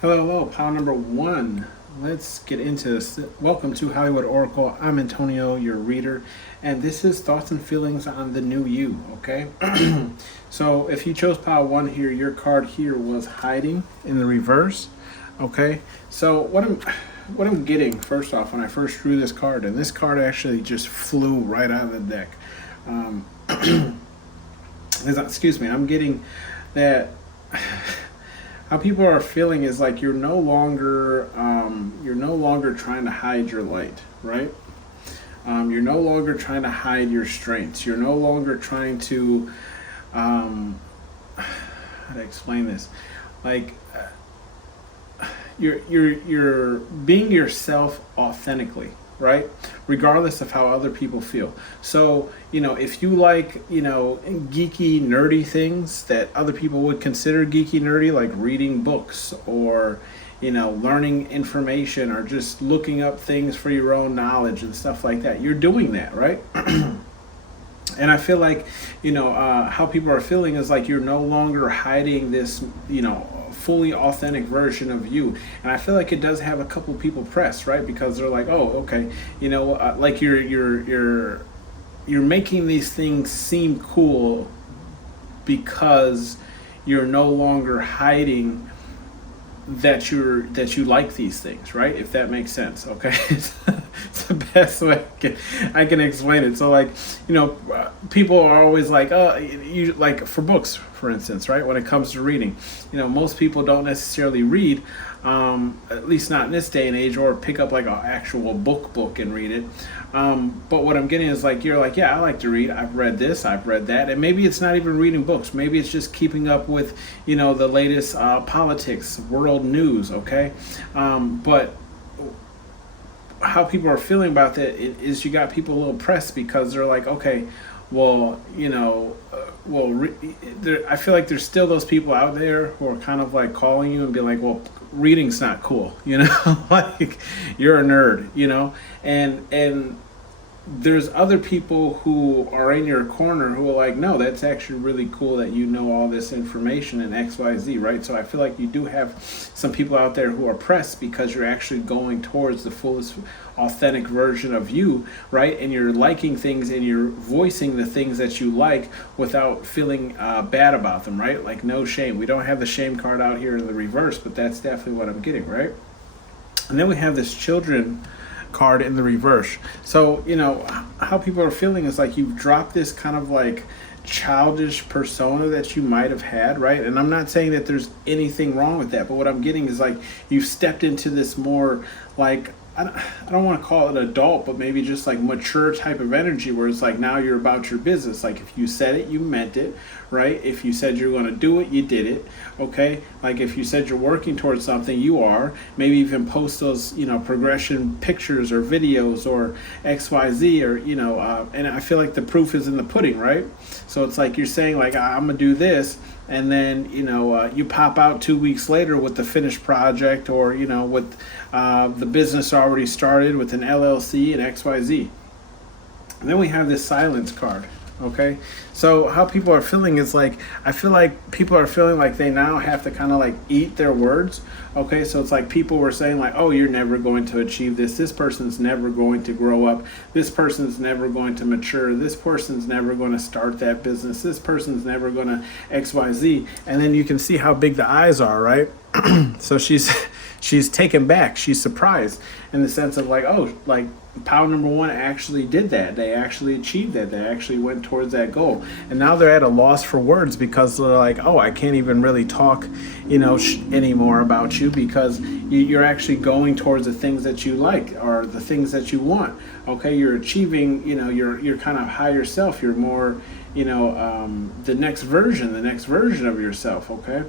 Hello, hello, pile number one. Let's get into this. Welcome to Hollywood Oracle. I'm Antonio, your reader, and this is thoughts and feelings on the new you. Okay, so if you chose pile one here, your card here was hiding in the reverse. Okay, so what I'm getting first off when I first drew this card, and this card actually just flew right out of the deck. Um, excuse me, I'm getting that. How people are feeling is like you're no longer trying to hide your light, right? You're no longer trying to hide your strengths. You're no longer trying to how to explain this, like you're being yourself authentically, right? Regardless of how other people feel. So, if you like, geeky, nerdy things that other people would consider geeky, nerdy, like reading books or, learning information or just looking up things for your own knowledge and stuff like that, you're doing that, right? And I feel like, how people are feeling is like you're no longer hiding this, fully authentic version of you. And I feel like it does have a couple people pressed, right? Because they're like, oh, okay, like you're making these things seem cool because you're no longer hiding that you like these things, right? If that makes sense, okay? It's the best way I can explain it. So, like, people are always like, you like for books, for instance, right? When it comes to reading, most people don't necessarily read, at least not in this day and age, or pick up like an actual book and read it. But what I'm getting is like, you're like, yeah, I like to read. I've read this, I've read that. And maybe it's not even reading books. Maybe it's just keeping up with, the latest politics, world news, okay? But how people are feeling about that is you got people a little pressed because they're like, okay, well, I feel like there's still those people out there who are kind of like calling you and be like, well, reading's not cool, like you're a nerd, and there's other people who are in your corner who are like, no, that's actually really cool that you know all this information in XYZ, right? So I feel like you do have some people out there who are pressed because you're actually going towards the fullest authentic version of you, right? And you're liking things and you're voicing the things that you like without feeling bad about them, right? Like no shame. We don't have the shame card out here in the reverse, but that's definitely what I'm getting, right? And then we have this children card in the reverse. So, how people are feeling is like you've dropped this kind of like childish persona that you might have had, right? And I'm not saying that there's anything wrong with that, but what I'm getting is like you've stepped into this more like, I don't want to call it adult, but maybe just like mature type of energy where it's like now you're about your business. Like if you said it, you meant it, right? If you said you're going to do it, you did it, okay? Like if you said you're working towards something, you are. Maybe even post those, progression pictures or videos or XYZ or, and I feel like the proof is in the pudding, right? So it's like you're saying like, I'm going to do this. And then, you pop out 2 weeks later with the finished project or, with the business already started with an LLC and XYZ. And then we have this silence card. Okay, so how people are feeling is like, I feel like people are feeling like they now have to kind of like eat their words. Okay, so it's like people were saying like, oh, you're never going to achieve this. This person's never going to grow up. This person's never going to mature. This person's never going to start that business. This person's never going to XYZ. And then you can see how big the eyes are, right? So she's taken back. She's surprised in the sense of like, oh, like pile number one actually did that. They actually achieved that. They actually went towards that goal. And now they're at a loss for words because they're like, oh, I can't even really talk, anymore about you because you're actually going towards the things that you like or the things that you want. Okay, you're achieving, you're kind of higher self. You're more, the next version of yourself. Okay.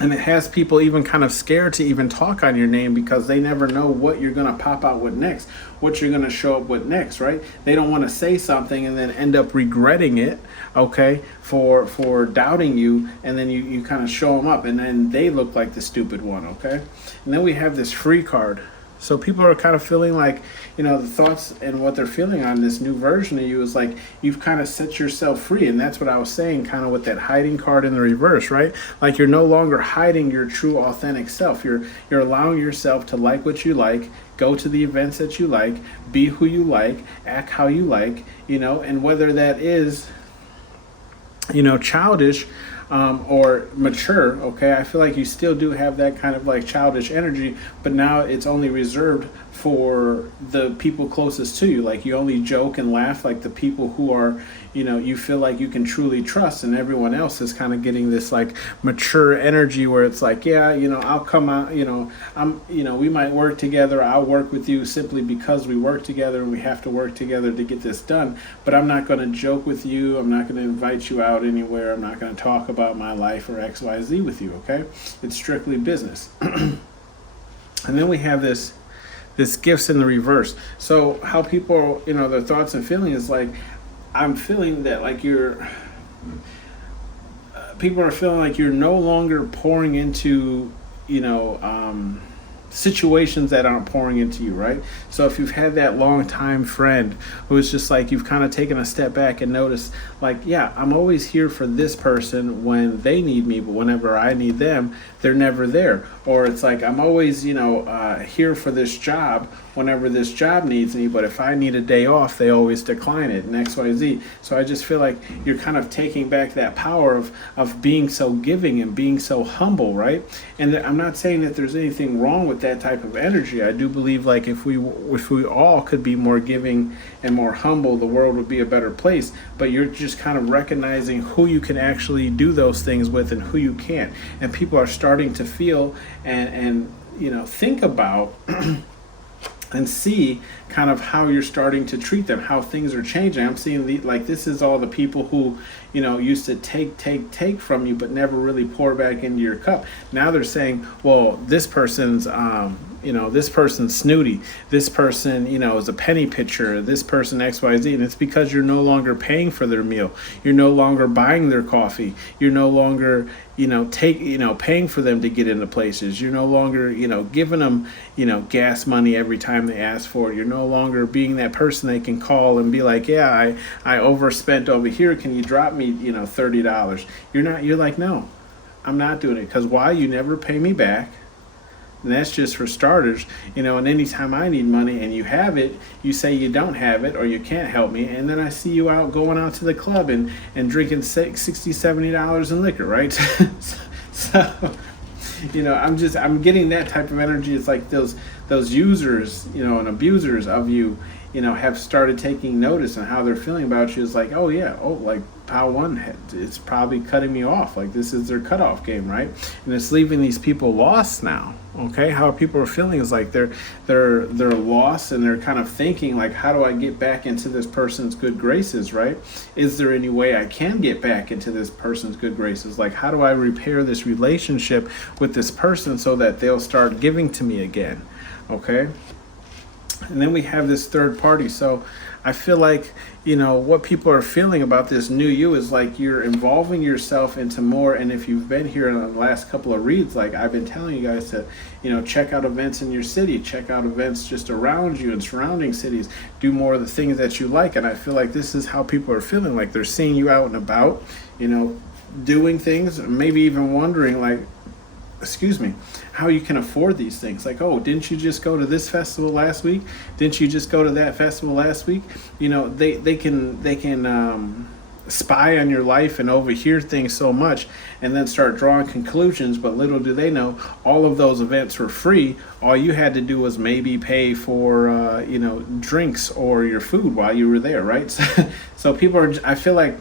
And it has people even kind of scared to even talk on your name because they never know what you're going to pop out with next, what you're going to show up with next, right? They don't want to say something and then end up regretting it, okay, for doubting you, and then you kind of show them up and then they look like the stupid one, okay? And then we have this free card. So people are kind of feeling like, the thoughts and what they're feeling on this new version of you is like you've kind of set yourself free. And that's what I was saying kind of with that hiding card in the reverse, right? Like you're no longer hiding your true authentic self. You're allowing yourself to like what you like, go to the events that you like, be who you like, act how you like, and whether that is, childish or mature, okay, I feel like you still do have that kind of like childish energy, but now it's only reserved for the people closest to you. Like you only joke and laugh like the people who are, you feel like you can truly trust, and everyone else is kind of getting this like mature energy where it's like, yeah, I'll come out, we might work together. I'll work with you simply because we work together and we have to work together to get this done. But I'm not going to joke with you. I'm not going to invite you out anywhere. I'm not going to talk about my life or XYZ with you, okay? It's strictly business. And then we have this gifts in the reverse. So how people, their thoughts and feelings is like, I'm feeling that like people are feeling like you're no longer pouring into, situations that aren't pouring into you, right? So if you've had that long time friend who is just like, you've kind of taken a step back and noticed like, yeah, I'm always here for this person when they need me, but whenever I need them, they're never there. Or it's like, I'm always, here for this job whenever this job needs me, but if I need a day off, they always decline it, and XYZ. So I just feel like you're kind of taking back that power of being so giving and being so humble, right? And I'm not saying that there's anything wrong with that type of energy. I do believe like if we all could be more giving and more humble, the world would be a better place. But you're just kind of recognizing who you can actually do those things with and who you can't. And people are starting to feel and think about and see kind of how you're starting to treat them, how things are changing. I'm seeing this is all the people who, used to take from you, but never really pour back into your cup. Now they're saying, well, this person's, this person's snooty. This person, is a penny pitcher. This person XYZ. And it's because you're no longer paying for their meal. You're no longer buying their coffee. You're no longer, paying for them to get into places. You're no longer, giving them, gas money every time they ask for it. You're no longer being that person they can call and be like, yeah, I overspent over here. Can you drop me, $30? You're like, no, I'm not doing it. Because why? You never pay me back. And that's just for starters, and anytime I need money and you have it, you say you don't have it or you can't help me. And then I see you out going out to the club and drinking $60, $70 in liquor, right? So, I'm getting that type of energy. It's like those users, and abusers of you, have started taking notice on how they're feeling about you. It's like, oh yeah, like Pow One, it's probably cutting me off. Like this is their cutoff game, right? And it's leaving these people lost now. Okay, how people are feeling is like they're lost, and they're kind of thinking like, how do I get back into this person's good graces, right? Is there any way I can get back into this person's good graces? Like, how do I repair this relationship with this person so that they'll start giving to me again? Okay. And then we have this third party. So I feel like, what people are feeling about this new you is like you're involving yourself into more. And if you've been here in the last couple of reads, like I've been telling you guys to, check out events in your city, check out events just around you and surrounding cities, do more of the things that you like. And I feel like this is how people are feeling, like they're seeing you out and about, doing things, maybe even wondering like, how you can afford these things. Like, oh, didn't you just go to this festival last week? Didn't you just go to that festival last week? They can spy on your life and overhear things so much and then start drawing conclusions, but little do they know all of those events were free. All you had to do was maybe pay for drinks or your food while you were there, right? So people are, I feel like,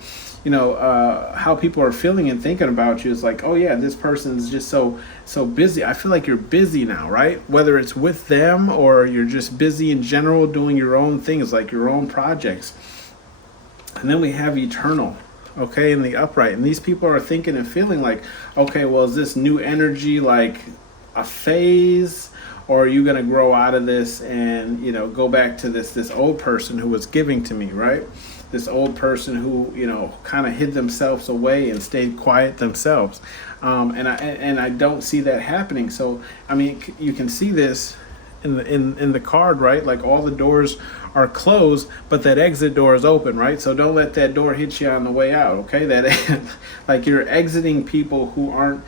how people are feeling and thinking about you is like, oh yeah, this person's just so busy. I feel like you're busy now, right? Whether it's with them or you're just busy in general doing your own things, like your own projects. And then we have eternal. okay, in the upright. And these people are thinking and feeling like, okay, well, is this new energy like a phase? Or are you going to grow out of this and, go back to this old person who was giving to me, right? This old person who, kind of hid themselves away and stayed quiet themselves. And I don't see that happening. So, I mean, you can see this in the card, right? Like all the doors are closed, but that exit door is open, right? So don't let that door hit you on the way out, okay? That like you're exiting people who aren't,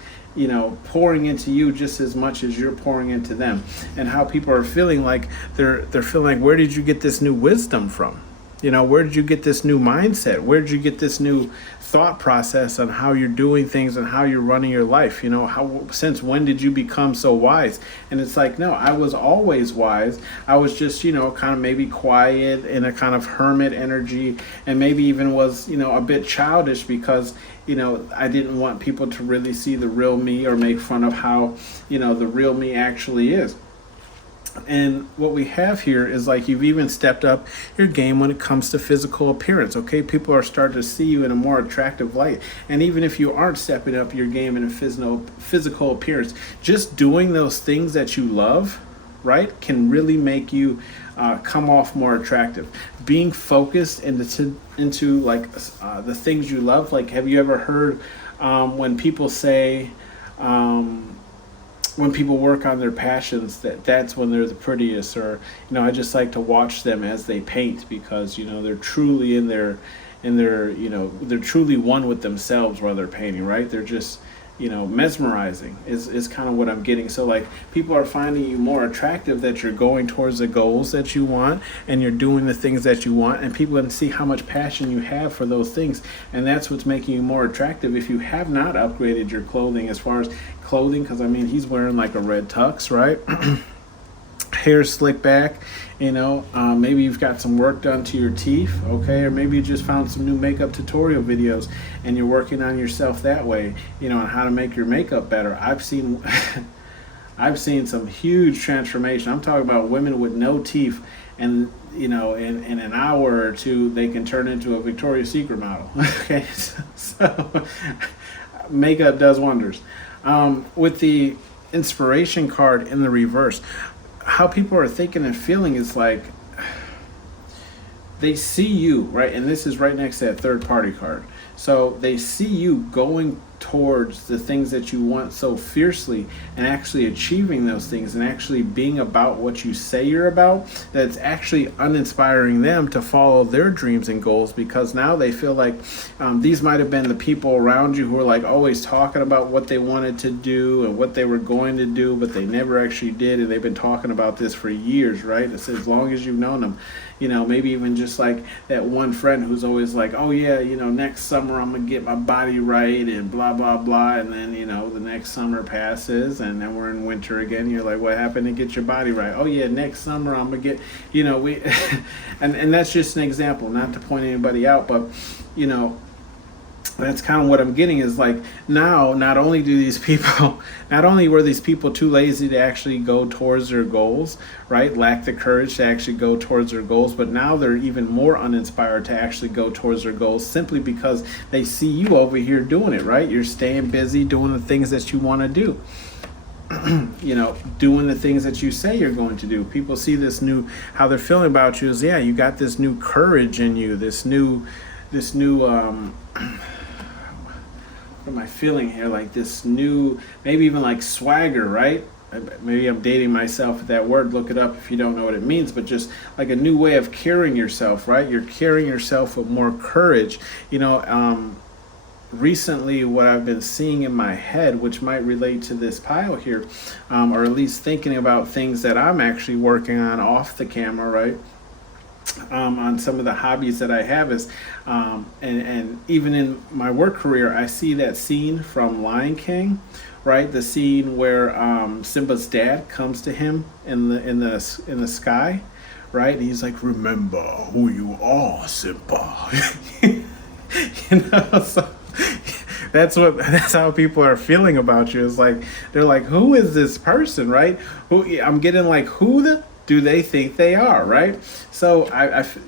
pouring into you just as much as you're pouring into them. And how people are feeling like they're feeling like, where did you get this new wisdom from? Where did you get this new mindset? Where did you get this new thought process on how you're doing things and how you're running your life? Since when did you become so wise? And it's like, no, I was always wise. I was just, kind of maybe quiet in a kind of hermit energy, and maybe even was, a bit childish because, I didn't want people to really see the real me or make fun of how, the real me actually is. And what we have here is like you've even stepped up your game when it comes to physical appearance, okay? People are starting to see you in a more attractive light. And even if you aren't stepping up your game in a physical appearance, just doing those things that you love, right, can really make you come off more attractive. Being focused into like the things you love. Like, have you ever heard when people say, when people work on their passions, that's when they're the prettiest? Or I just like to watch them as they paint, because they're truly they're truly one with themselves while they're painting, right? They're just mesmerizing is kind of what I'm getting. So like people are finding you more attractive, that you're going towards the goals that you want and you're doing the things that you want, and people can see how much passion you have for those things, and that's what's making you more attractive. If you have not upgraded your clothing, as far as clothing, because I mean he's wearing like a red tux, right? Hair slicked back, maybe you've got some work done to your teeth, okay? Or maybe you just found some new makeup tutorial videos and you're working on yourself that way, on how to make your makeup better. I've seen I've seen some huge transformation. I'm talking about women with no teeth, and in an hour or two they can turn into a Victoria's Secret model. Okay, so makeup does wonders. With the inspiration card in the reverse, how people are thinking and feeling is like they see you, right? And this is right next to that third party card. So they see you going towards the things that you want so fiercely, and actually achieving those things, and actually being about what you say you're about, that's actually uninspiring them to follow their dreams and goals, because now they feel like these might have been the people around you who were like always talking about what they wanted to do and what they were going to do, but they never actually did, and they've been talking about this for years, right? It's as long as you've known them. Maybe even just like that one friend who's always like, oh yeah, next summer I'm gonna get my body right and blah blah blah, and then the next summer passes and then we're in winter again. You're like, what happened to get your body right? Oh yeah, next summer I'm gonna get, we and that's just an example, not to point anybody out, but that's kind of what I'm getting, is like now not only were these people too lazy to actually go towards their goals, right, lack the courage to actually go towards their goals, but now they're even more uninspired to actually go towards their goals, simply because they see you over here doing it, right? You're staying busy doing the things that you want to do. Doing the things that you say you're going to do. People see how they're feeling about you is, yeah, you got this new courage in you, this new what am I feeling here? Like this new, maybe even like swagger, right? Maybe I'm dating myself with that word. Look it up if you don't know what it means, but just like a new way of carrying yourself, right? You're carrying yourself with more courage. Recently, what I've been seeing in my head, which might relate to this pile here, or at least thinking about things that I'm actually working on off the camera, right? On some of the hobbies that I have is, and even in my work career, I see that scene from Lion King, right? The scene where Simba's dad comes to him in the sky, right? And he's like, "Remember who you are, Simba." So that's how people are feeling about you. It's like they're like, "Who is this person?" Right? I'm getting like, who do they think they are, right? So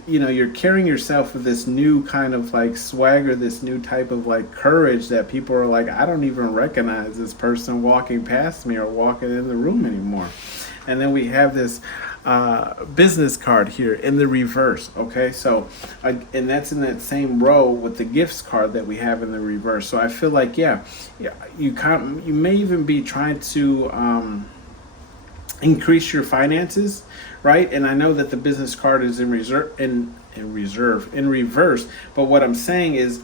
you're carrying yourself with this new kind of like swagger, this new type of like courage that people are like, I don't even recognize this person walking past me or walking in the room anymore. And then we have this business card here in the reverse. Okay, so and that's in that same row with the gifts card that we have in the reverse. So I feel like yeah, you may even be trying to increase your finances, right? And I know that the business card is in reverse, but what I'm saying is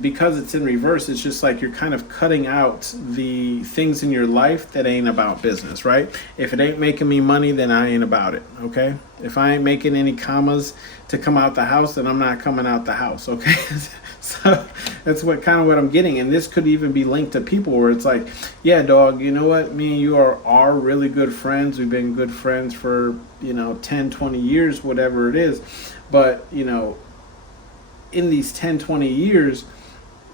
because it's in reverse, it's just like you're kind of cutting out the things in your life that ain't about business, right? If it ain't making me money, then I ain't about it. Okay, if I ain't making any commas to come out the house, then I'm not coming out the house. Okay. So that's what I'm getting. And this could even be linked to people where it's like, yeah, dog, you know what, me and you are really good friends. We've been good friends for 10, 20 years, whatever it is. But in these 10, 20 years,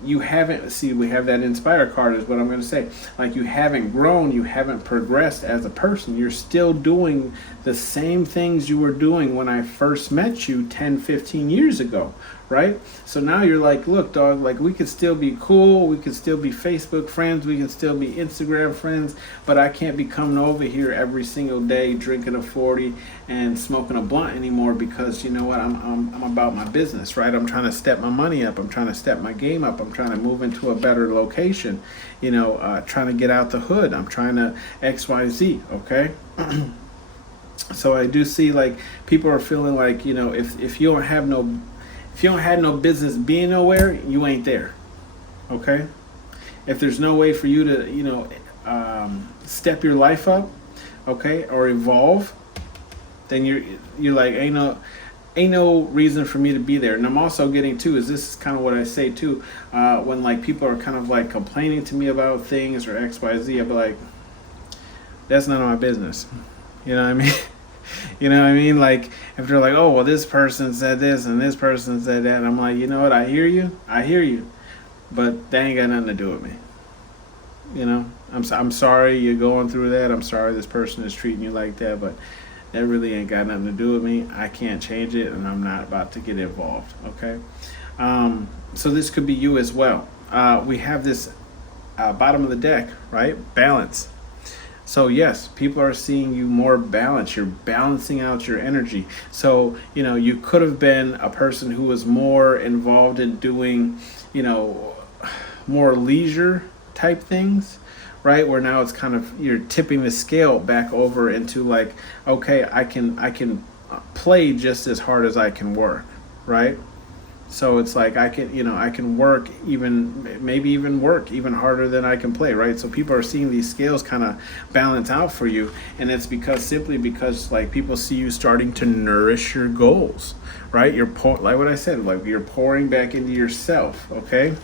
you haven't, see, we have that inspire card is what I'm going to say. Like, you haven't grown, you haven't progressed as a person. You're still doing the same things you were doing when I first met you 10, 15 years ago, right? So now you're like, look, dog, like, we could still be cool, we could still be Facebook friends, we can still be Instagram friends, but I can't be coming over here every single day drinking a 40 and smoking a blunt anymore, because you know what, I'm about my business, right? I'm trying to step my money up, I'm trying to step my game up, I'm trying to move into a better location, trying to get out the hood, I'm trying to XYZ, okay? So I do see like people are feeling like, if you don't have no business being nowhere, you ain't there. Okay? If there's no way for you to, step your life up, okay, or evolve, then you're like, ain't no reason for me to be there. And I'm also getting too, is this is kind of what I say too, when like people are kind of like complaining to me about things or XYZ, I'll be like, that's none of my business. You know what I mean? You know what I mean? Like, if they're like, oh, well, this person said this and this person said that, and I'm like, you know what? I hear you, but that ain't got nothing to do with me. I'm sorry you're going through that. I'm sorry this person is treating you like that, but that really ain't got nothing to do with me. I can't change it, and I'm not about to get involved. Okay? So this could be you as well. We have this bottom of the deck, right? Balance. So yes, people are seeing you more balanced. You're balancing out your energy. So, you could have been a person who was more involved in doing, more leisure type things, right? Where now it's kind of, you're tipping the scale back over into like, okay, I can play just as hard as I can work, right? So it's like I can work maybe even work even harder than I can play, right? So people are seeing these scales kind of balance out for you, and it's simply because like people see you starting to nourish your goals, right? Like what I said, like you're pouring back into yourself, okay?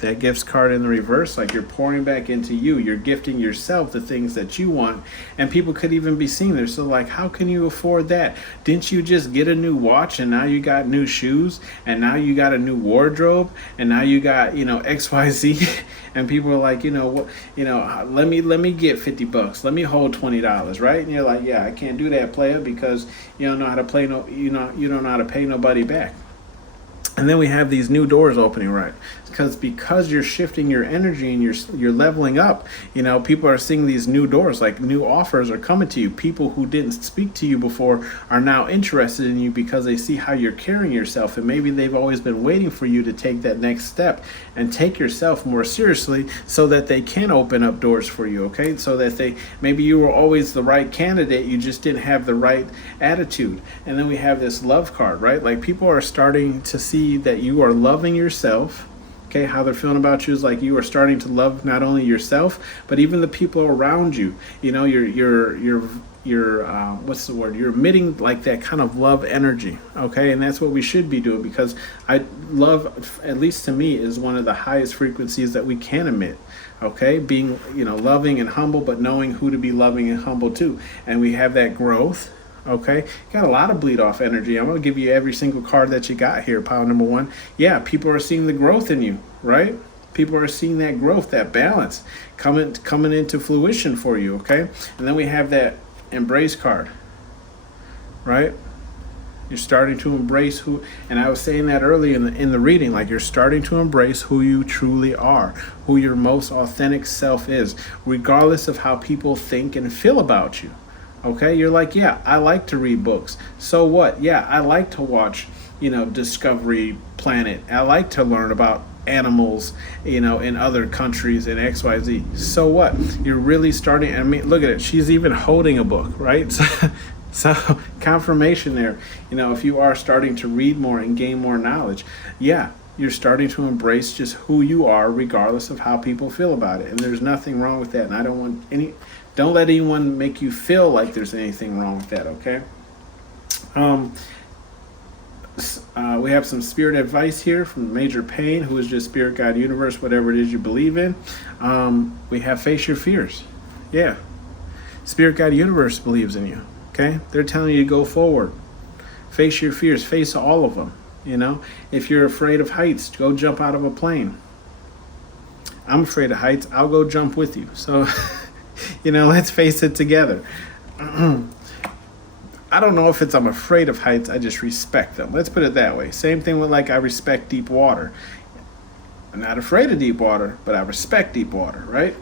That gifts card in the reverse, like you're pouring back into you. You're gifting yourself the things that you want. And people could even be seeing this. So like, how can you afford that? Didn't you just get a new watch and now you got new shoes and now you got a new wardrobe and now you got, XYZ? And people are like, let me get $50. Let me hold $20, right? And you're like, yeah, I can't do that, player, because you don't know how to play you don't know how to pay nobody back. And then we have these new doors opening, right? Because you're shifting your energy and you're leveling up. People are seeing these new doors, like new offers are coming to you. People who didn't speak to you before are now interested in you because they see how you're carrying yourself, and maybe they've always been waiting for you to take that next step and take yourself more seriously so that they can open up doors for you, okay? So that maybe you were always the right candidate, you just didn't have the right attitude. And then we have this love card, right? Like people are starting to see that you are loving yourself. Okay, how they're feeling about you is like you are starting to love not only yourself, but even the people around you. You're what's the word? You're emitting like that kind of love energy. Okay, and that's what we should be doing, because love, at least to me, is one of the highest frequencies that we can emit. Okay, being loving and humble, but knowing who to be loving and humble to, and we have that growth. Okay, you got a lot of bleed off energy. I'm going to give you every single card that you got here. Pile number one. Yeah, people are seeing the growth in you, right? People are seeing that growth, that balance coming into fruition for you, okay? And then we have that embrace card. right? You're starting to embrace who, and I was saying that earlier in the reading, like you're starting to embrace who you truly are, who your most authentic self is, regardless of how people think and feel about you. Okay, you're like, yeah, I like to read books. So what? Yeah, I like to watch, Discovery Planet. I like to learn about animals, in other countries and XYZ. So what? You're really starting. I mean, look at it. She's even holding a book, right? So confirmation there. If you are starting to read more and gain more knowledge, yeah, you're starting to embrace just who you are, regardless of how people feel about it. And there's nothing wrong with that. And I don't let anyone make you feel like there's anything wrong with that. Okay. We have some spirit advice here from Major Payne, who is just Spirit, God, Universe, whatever it is you believe in. We have face your fears. Yeah. Spirit, God, Universe believes in you. Okay? They're telling you to go forward. Face your fears. Face all of them. If you're afraid of heights, go jump out of a plane. I'm afraid of heights. I'll go jump with you. So, let's face it together. I don't know if I'm afraid of heights. I just respect them. Let's put it that way. Same thing with I respect deep water. I'm not afraid of deep water, but I respect deep water, right?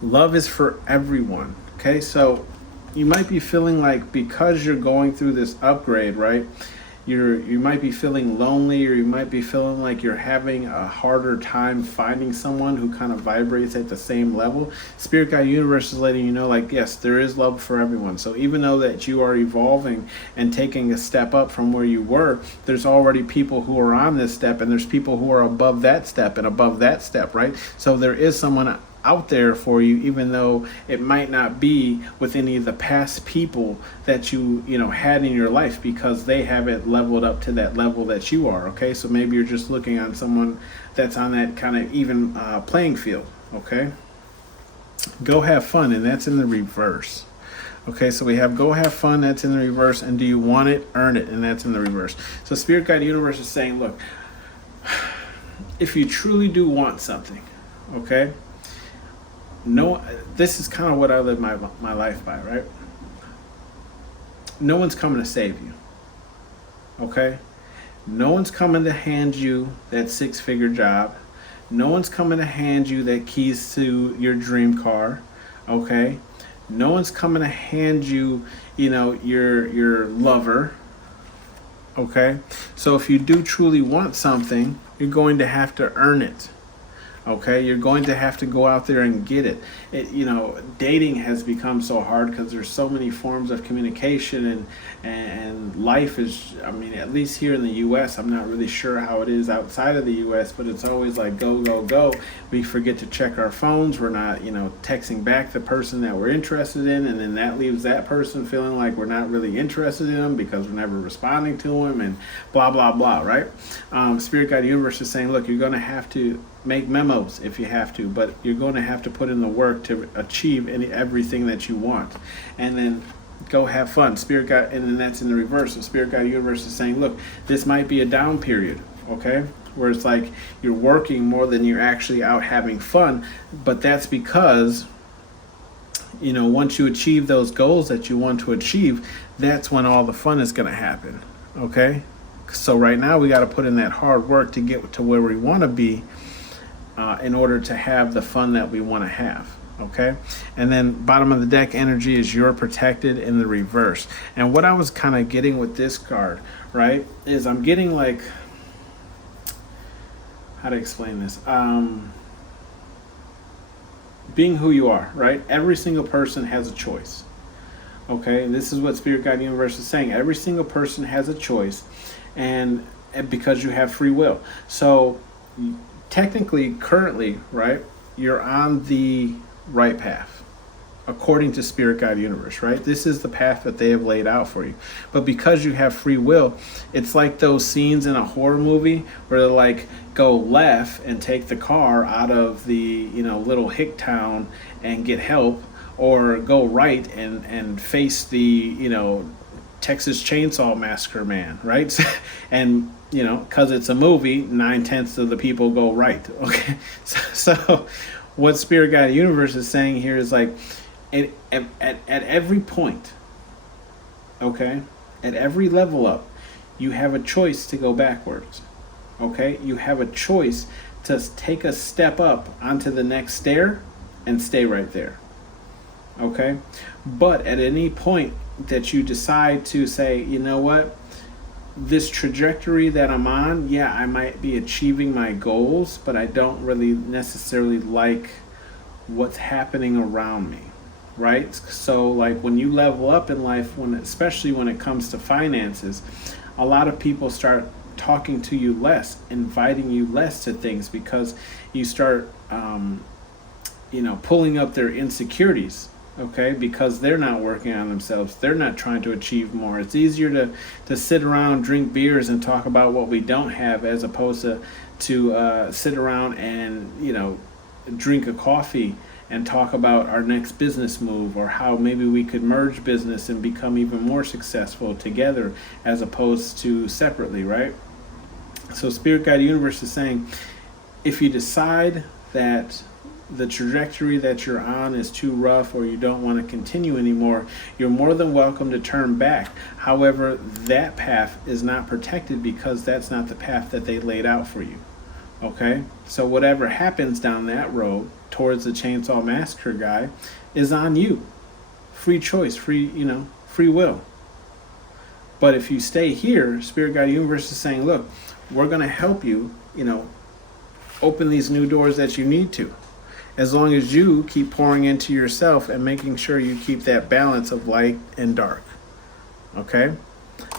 Love is for everyone. Okay, so you might be feeling like because you're going through this upgrade, right? You might be feeling lonely, or you might be feeling like you're having a harder time finding someone who kind of vibrates at the same level. Spirit, God, Universe is letting you know, yes, there is love for everyone. So even though that you are evolving and taking a step up from where you were, there's already people who are on this step, and there's people who are above that step and above that step, right? So there is someone out there for you, even though it might not be with any of the past people that you had in your life, because they haven't leveled up to that level that you are. Okay, so maybe you're just looking on someone that's on that kind of even playing field. Okay, go have fun, and that's in the reverse. Okay, so we have go have fun, that's in the reverse, and do you want it, earn it, and that's in the reverse. So Spirit, God, Universe is saying, look, if you truly do want something, okay, no, this is kind of what I live my life by, right? No one's coming to save you. Okay? No one's coming to hand you that 6-figure job. No one's coming to hand you that keys to your dream car. Okay? No one's coming to hand you, your lover. Okay? So if you do truly want something, you're going to have to earn it. Okay, you're going to have to go out there and get it. Dating has become so hard because there's so many forms of communication, and life is, at least here in the U.S., I'm not really sure how it is outside of the U.S., but it's always like go, go, go. We forget to check our phones. We're not, texting back the person that we're interested in, and then that leaves that person feeling like we're not really interested in them because we're never responding to them, and blah, blah, blah, right? Spirit, God, Universe is saying, look, you're going to have to make memos if you have to, but you're going to have to put in the work to achieve everything that you want. And then go have fun. Spirit, God, and then that's in the reverse. So Spirit, God, Universe is saying, look, this might be a down period, okay? Where it's like you're working more than you're actually out having fun, but that's because, once you achieve those goals that you want to achieve, that's when all the fun is going to happen, okay? So right now we got to put in that hard work to get to where we want to be, in order to have the fun that we want to have. Okay, and then bottom of the deck energy is you're protected in the reverse. And what I was kind of getting with this card, right, is I'm getting how to explain this, being who you are, right? Every single person has a choice. Okay, this is what Spirit, God, Universe is saying. Every single person has a choice, and because you have free will. So technically, currently, right, you're on the right path according to Spirit, God, Universe, right? This is the path that they have laid out for you. But because you have free will, it's like those scenes in a horror movie where they're like, go left and take the car out of the little hick town and get help, or go right and face the Texas Chainsaw Massacre man, right? And because it's a movie, 9/10 of the people go right. Okay, so what Spirit, God, Universe is saying here is like, At every point, okay, at every level up, you have a choice to go backwards. Okay, you have a choice to take a step up onto the next stair and stay right there. Okay, but at any point that you decide to say, you know what, this trajectory that I'm on, yeah, I might be achieving my goals, but I don't really necessarily like what's happening around me, right? So like when you level up in life, when especially when it comes to finances, a lot of people start talking to you less, inviting you less to things, because you start pulling up their insecurities, okay, because they're not working on themselves, they're not trying to achieve more. It's easier to sit around, drink beers, and talk about what we don't have, as opposed to sit around and drink a coffee and talk about our next business move, or how maybe we could merge business and become even more successful together as opposed to separately, right? So Spirit Guide Universe is saying, if you decide that the trajectory that you're on is too rough, or you don't want to continue anymore, you're more than welcome to turn back. However, that path is not protected, because that's not the path that they laid out for you. Okay, so whatever happens down that road towards the Chainsaw Massacre guy is on you. Free choice, free will. But if you stay here, Spirit Guide Universe is saying, look, we're going to help you, open these new doors that you need to, as long as you keep pouring into yourself and making sure you keep that balance of light and dark. Okay?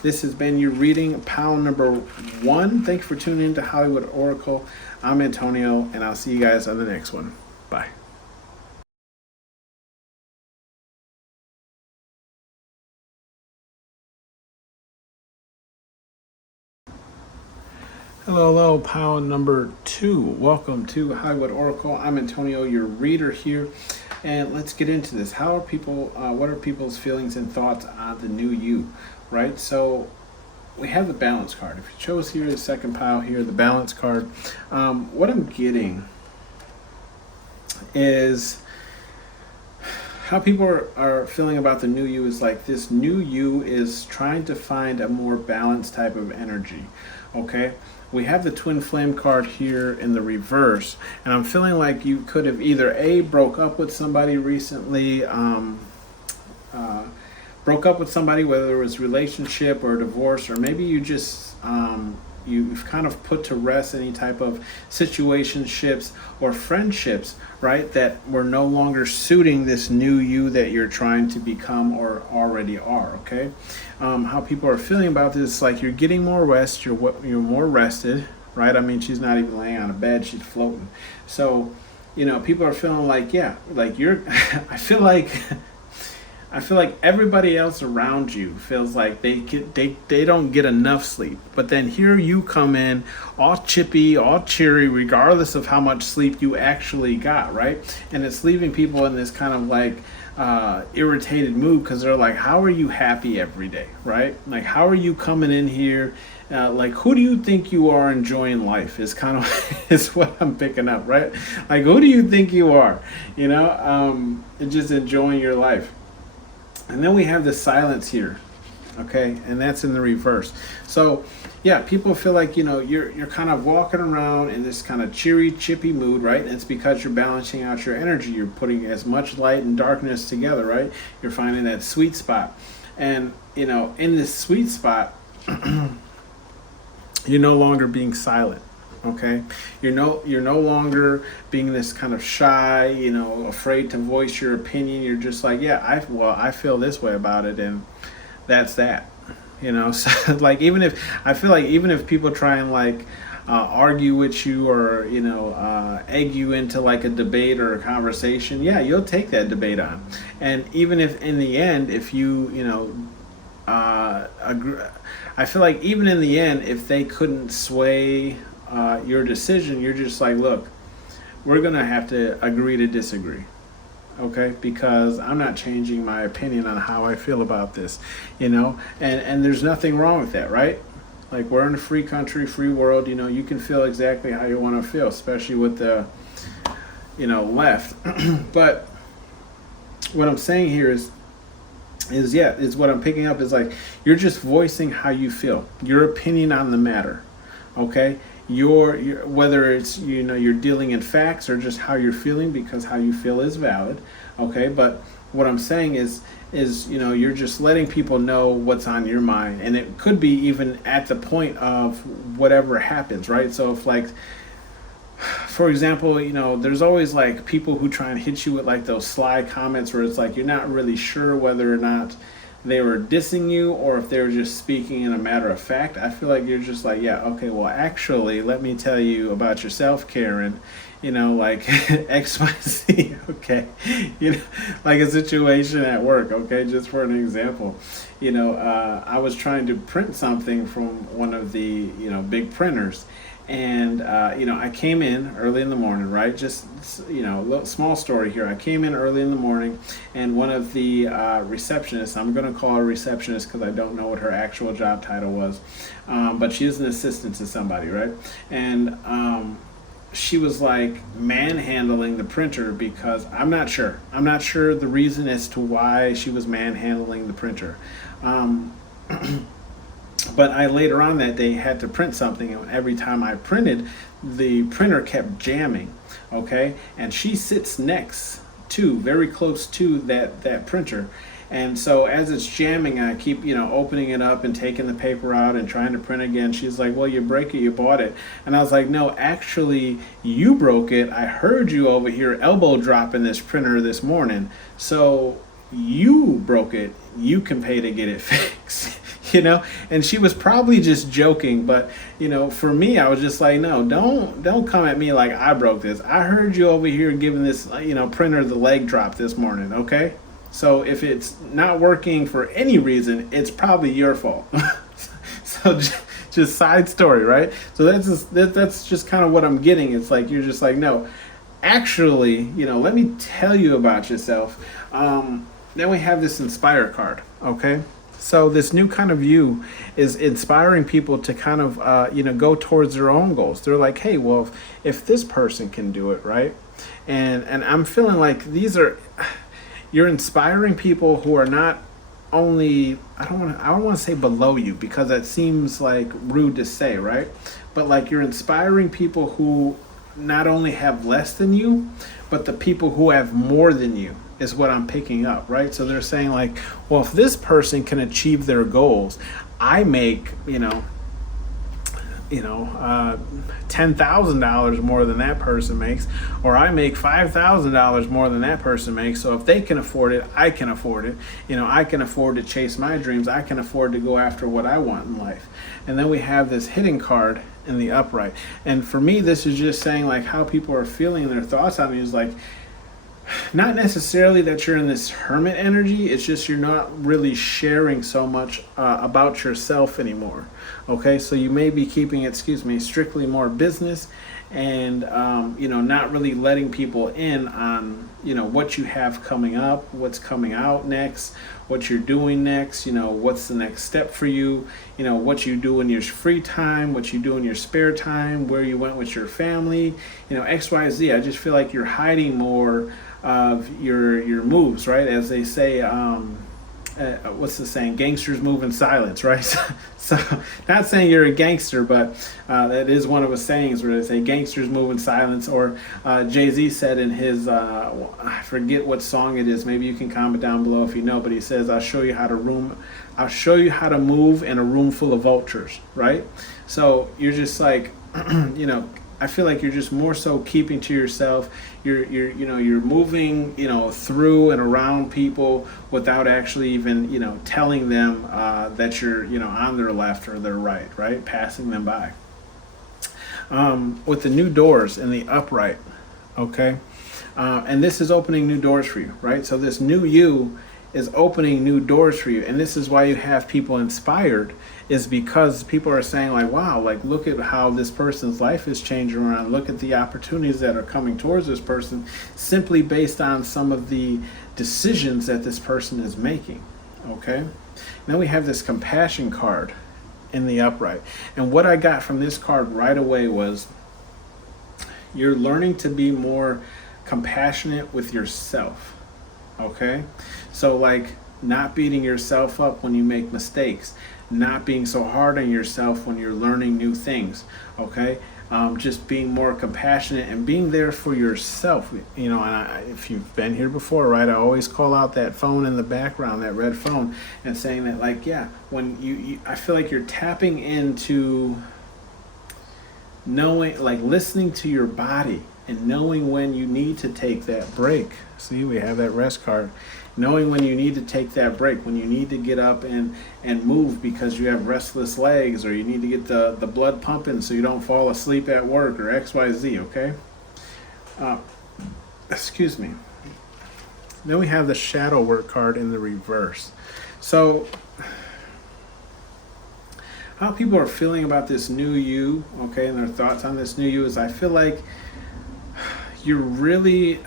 This has been your reading, pile number 1. Thank you for tuning in to Hollywood Oracle. I'm Antonio, and I'll see you guys on the next one. Bye. Hello, pile number 2. Welcome to Hollywood Oracle. I'm Antonio, your reader here, and let's get into this. How are people? What are people's feelings and thoughts on the new you? Right. So we have the balance card. If you chose here, the second pile here, the balance card. What I'm getting is how people are feeling about the new you is like, this new you is trying to find a more balanced type of energy. Okay, we have the twin flame card here in the reverse, and I'm feeling like you could have either broke up with somebody recently, whether it was relationship or divorce, or maybe you just you've kind of put to rest any type of situationships or friendships, right, that were no longer suiting this new you that you're trying to become or already are. Okay, how people are feeling about this, like you're getting more rest, you're more rested, right? I mean, she's not even laying on a bed, she's floating. So people are feeling like, yeah, like you're I feel like everybody else around you feels like they don't get enough sleep. But then here you come in all chippy, all cheery, regardless of how much sleep you actually got, right? And it's leaving people in this kind of like irritated mood, because they're like, how are you happy every day, right? Like, how are you coming in here? Like, who do you think you are enjoying life is kind of is what I'm picking up, right? Like, who do you think you are, and just enjoying your life. And then we have the silence here, okay, and that's in the reverse. So yeah, people feel like you're kind of walking around in this kind of cheery, chippy mood, right? And it's because you're balancing out your energy. You're putting as much light and darkness together, right? You're finding that sweet spot, and in this sweet spot, you're no longer being silent. Okay, you're no longer being this kind of shy, afraid to voice your opinion. You're just like, yeah, I feel this way about it, and that's that. So like, even if people try and like argue with you, or egg you into like a debate or a conversation, yeah, you'll take that debate on. And even if in the end, if you agree, I feel like even in the end, if they couldn't sway your decision, you're just like, look, we're gonna have to agree to disagree, okay? Because I'm not changing my opinion on how I feel about this, and there's nothing wrong with that, right? Like, we're in a free country, free world. You can feel exactly how you want to feel, especially with the left. But what I'm saying here is what I'm picking up is like you're just voicing how you feel, your opinion on the matter. Okay, your whether it's you're dealing in facts or just how you're feeling, because how you feel is valid. Okay, but what I'm saying is you're just letting people know what's on your mind, and it could be even at the point of whatever happens, right? So if like, for example, there's always like people who try and hit you with like those sly comments where it's like you're not really sure whether or not they were dissing you or if they were just speaking in a matter of fact. I feel like you're just like, yeah, okay, well, actually, let me tell you about yourself, Karen. Like XYZ, okay? Like a situation at work, okay? Just for an example, I was trying to print something from one of the, big printers. And I came in early in the morning, right? Just little small story here. I came in early in the morning, and one of the receptionists, I'm going to call her receptionist because I don't know what her actual job title was, but she is an assistant to somebody, right? And she was like manhandling the printer because I'm not sure the reason as to why she was manhandling the printer. But I later on that day had to print something, and every time I printed, the printer kept jamming, okay? And she sits next to, very close to that printer. And so as it's jamming, I keep, opening it up and taking the paper out and trying to print again. She's like, well, you break it, you bought it. And I was like, no, actually, you broke it. I heard you over here elbow dropping this printer this morning. So you broke it. You can pay to get it fixed. And she was probably just joking, but for me, I was just like, no, don't come at me like I broke this. I heard you over here giving this printer the leg drop this morning, okay? So if it's not working for any reason, it's probably your fault. So just side story, right? So that's just kind of what I'm getting. It's like you're just like, no, actually, let me tell you about yourself. Then we have this inspire card, okay? So this new kind of you is inspiring people to kind of, go towards their own goals. They're like, hey, well, if this person can do it, right? And I'm feeling like you're inspiring people who are not only, I don't want to say below you because that seems like rude to say, right? But like you're inspiring people who not only have less than you, but the people who have more than you is what I'm picking up, right? So they're saying like, well, if this person can achieve their goals, I make, $10,000 more than that person makes, or I make $5,000 more than that person makes. So if they can afford it, I can afford it. I can afford to chase my dreams. I can afford to go after what I want in life. And then we have this hidden card in the upright. And for me, this is just saying like how people are feeling, their thoughts on me is like, not necessarily that you're in this hermit energy, it's just you're not really sharing so much about yourself anymore. Okay, so you may be keeping it, strictly more business and, not really letting people in on, what you have coming up, what's coming out next, what you're doing next, what's the next step for you, what you do in your free time, what you do in your spare time, where you went with your family, XYZ. I just feel like you're hiding more of your moves, right? As they say, what's the saying? Gangsters move in silence, right? So not saying you're a gangster, but that is one of the sayings where they say gangsters move in silence. Or Jay-Z said in his, I forget what song it is. Maybe you can comment down below if you know. But he says, I'll show you how to move in a room full of vultures, right? So you're just like, I feel like you're just more so keeping to yourself. You're moving, through and around people without actually even, telling them that you're, on their left or their right, passing them by. With the new doors in the upright, okay? And this is opening new doors for you, right? So this new you is opening new doors for you. And this is why you have people inspired, is because people are saying like, wow, like look at how this person's life is changing around. Look at the opportunities that are coming towards this person simply based on some of the decisions that this person is making. Okay. Then we have this compassion card in the upright. And what I got from this card right away was you're learning to be more compassionate with yourself. Okay? So, like, not beating yourself up when you make mistakes, not being so hard on yourself when you're learning new things. Okay? Just being more compassionate and being there for yourself. You know, and if you've been here before, right, I always call out that phone in the background, that red phone, and saying that, like, yeah, when I feel like you're tapping into knowing, like, listening to your body and knowing when you need to take that break. See, we have that rest card. Knowing when you need to take that break, when you need to get up and move because you have restless legs, or you need to get the blood pumping so you don't fall asleep at work, or XYZ, okay? Excuse me. Then we have the shadow work card in the reverse. So, how people are feeling about this new you, okay, and their thoughts on this new you is, I feel like you're really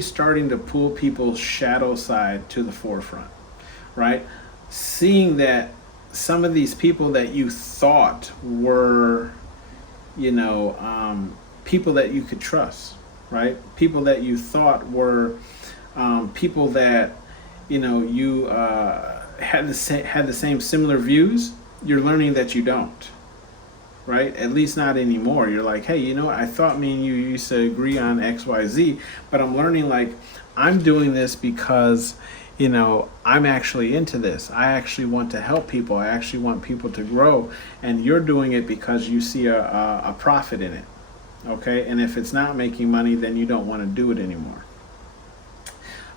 starting to pull people's shadow side to the forefront, right? Seeing that some of these people that you thought were, people that you could trust, right? People that you thought were people that, you had the same similar views, you're learning that you don't. Right? At least not anymore. You're like, hey, I thought me and you used to agree on XYZ, but I'm learning, like, I'm doing this because, I'm actually into this. I actually want to help people. I actually want people to grow. And you're doing it because you see a profit in it. Okay? And if it's not making money, then you don't want to do it anymore.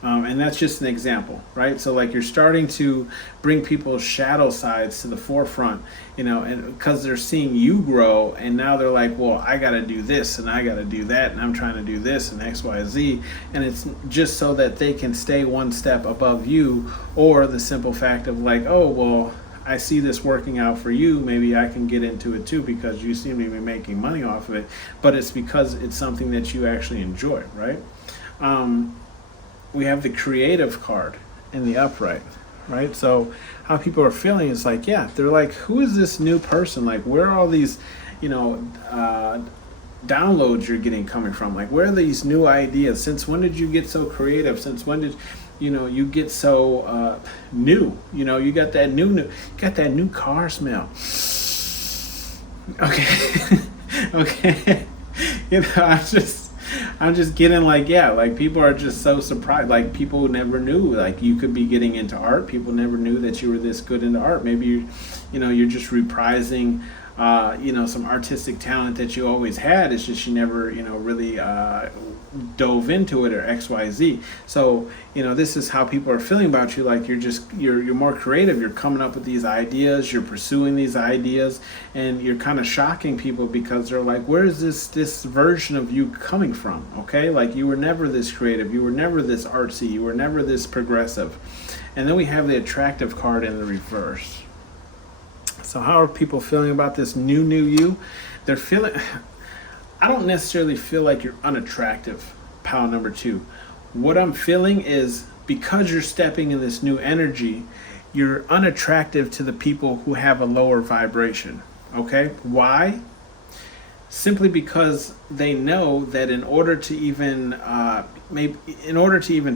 And that's just an example, right? So, like, you're starting to bring people's shadow sides to the forefront, and because they're seeing you grow, and now they're like, well, I got to do this and I got to do that, and I'm trying to do this and X, Y, Z, and it's just so that they can stay one step above you, or the simple fact of, like, oh, well, I see this working out for you, maybe I can get into it too because you seem to be making money off of it, but it's because it's something that you actually enjoy, right? We have the creative card in the upright, right? So how people are feeling is like, yeah, they're like, who is this new person? Like, where are all these, downloads you're getting coming from? Like, where are these new ideas? Since when did you get so creative? Since when did, you get so new? You got that new car smell. Okay. Okay. I'm just getting, like, yeah, like, people are just so surprised. Like, people never knew, like, you could be getting into art. People never knew that you were this good into art. Maybe you're just reprising some artistic talent that you always had. It's just you never really dove into it, or XYZ. So this is how people are feeling about you. Like, you're more creative. You're coming up with these ideas, you're pursuing these ideas, and you're kind of shocking people because they're like, where is this version of you coming from? Okay, like, you were never this creative, you were never this artsy, you were never this progressive. And then we have the attractive card in the reverse. So how are people feeling about this new you? They're feeling, I don't necessarily feel like you're unattractive, pile number 2. What I'm feeling is, because you're stepping in this new energy, you're unattractive to the people who have a lower vibration. Okay? Why? Simply because they know that in order to even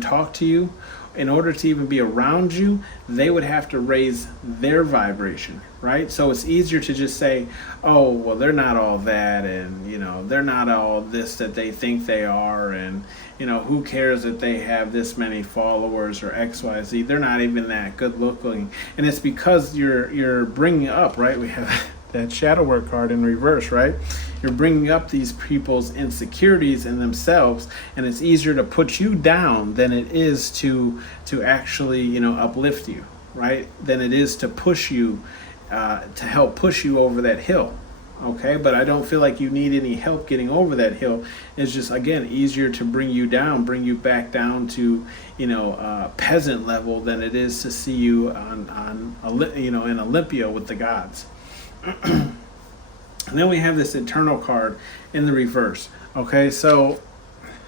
talk to you, in order to even be around you, they would have to raise their vibration, right? So it's easier to just say, oh, well, they're not all that, and they're not all this that they think they are, and who cares that they have this many followers, or XYZ. They're not even that good looking. And it's because you're bringing up, right? We have that shadow work card in reverse, right? You're bringing up these people's insecurities in themselves, and it's easier to put you down than it is to actually uplift you, right? Than it is to push you, to help push you over that hill. Okay, but I don't feel like you need any help getting over that hill. It's just, again, easier to bring you back down to peasant level than it is to see you on in Olympia with the gods. And then we have this eternal card in the reverse. Okay, so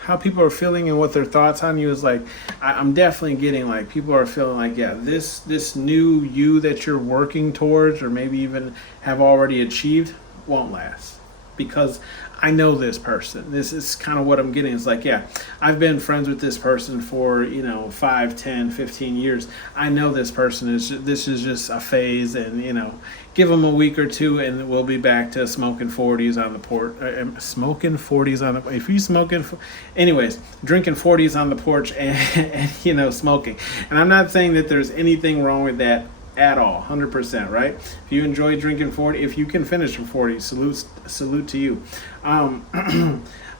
how people are feeling and what their thoughts on you is like, I'm definitely getting, like, people are feeling like, yeah, this new you that you're working towards, or maybe even have already achieved, won't last. Because I know this person. This is kind of what I'm getting. It's like, yeah, I've been friends with this person for, 5, 10, 15 years. I know this person this is just a phase, and, give them a week or two and we'll be back to smoking 40s on the porch. Smoking 40s on the, if you smoking, anyways, drinking 40s on the porch and smoking. And I'm not saying that there's anything wrong with that at all, 100%, right? If you enjoy drinking 40, if you can finish a 40, salute to you.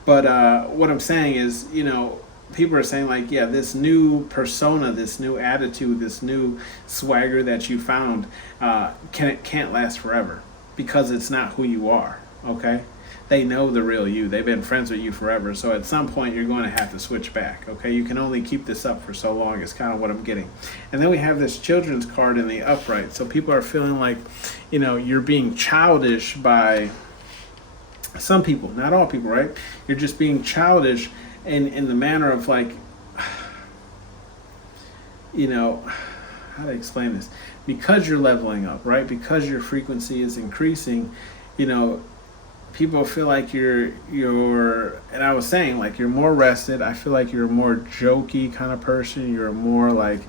But what I'm saying is, people are saying like, yeah, this new persona, this new attitude, this new swagger that you found, can't last forever because it's not who you are. Okay, they know the real you. They've been friends with you forever. So at some point you're going to have to switch back. Okay, you can only keep this up for so long. Is kind of what I'm getting. And then we have this children's card in the upright. So people are feeling like, you're being childish by some people, not all people, right? You're just being childish in the manner of like, how to explain this? Because you're leveling up, right? Because your frequency is increasing, people feel like you're, and I was saying like you're more rested. I feel like you're a more jokey kind of person. You're more like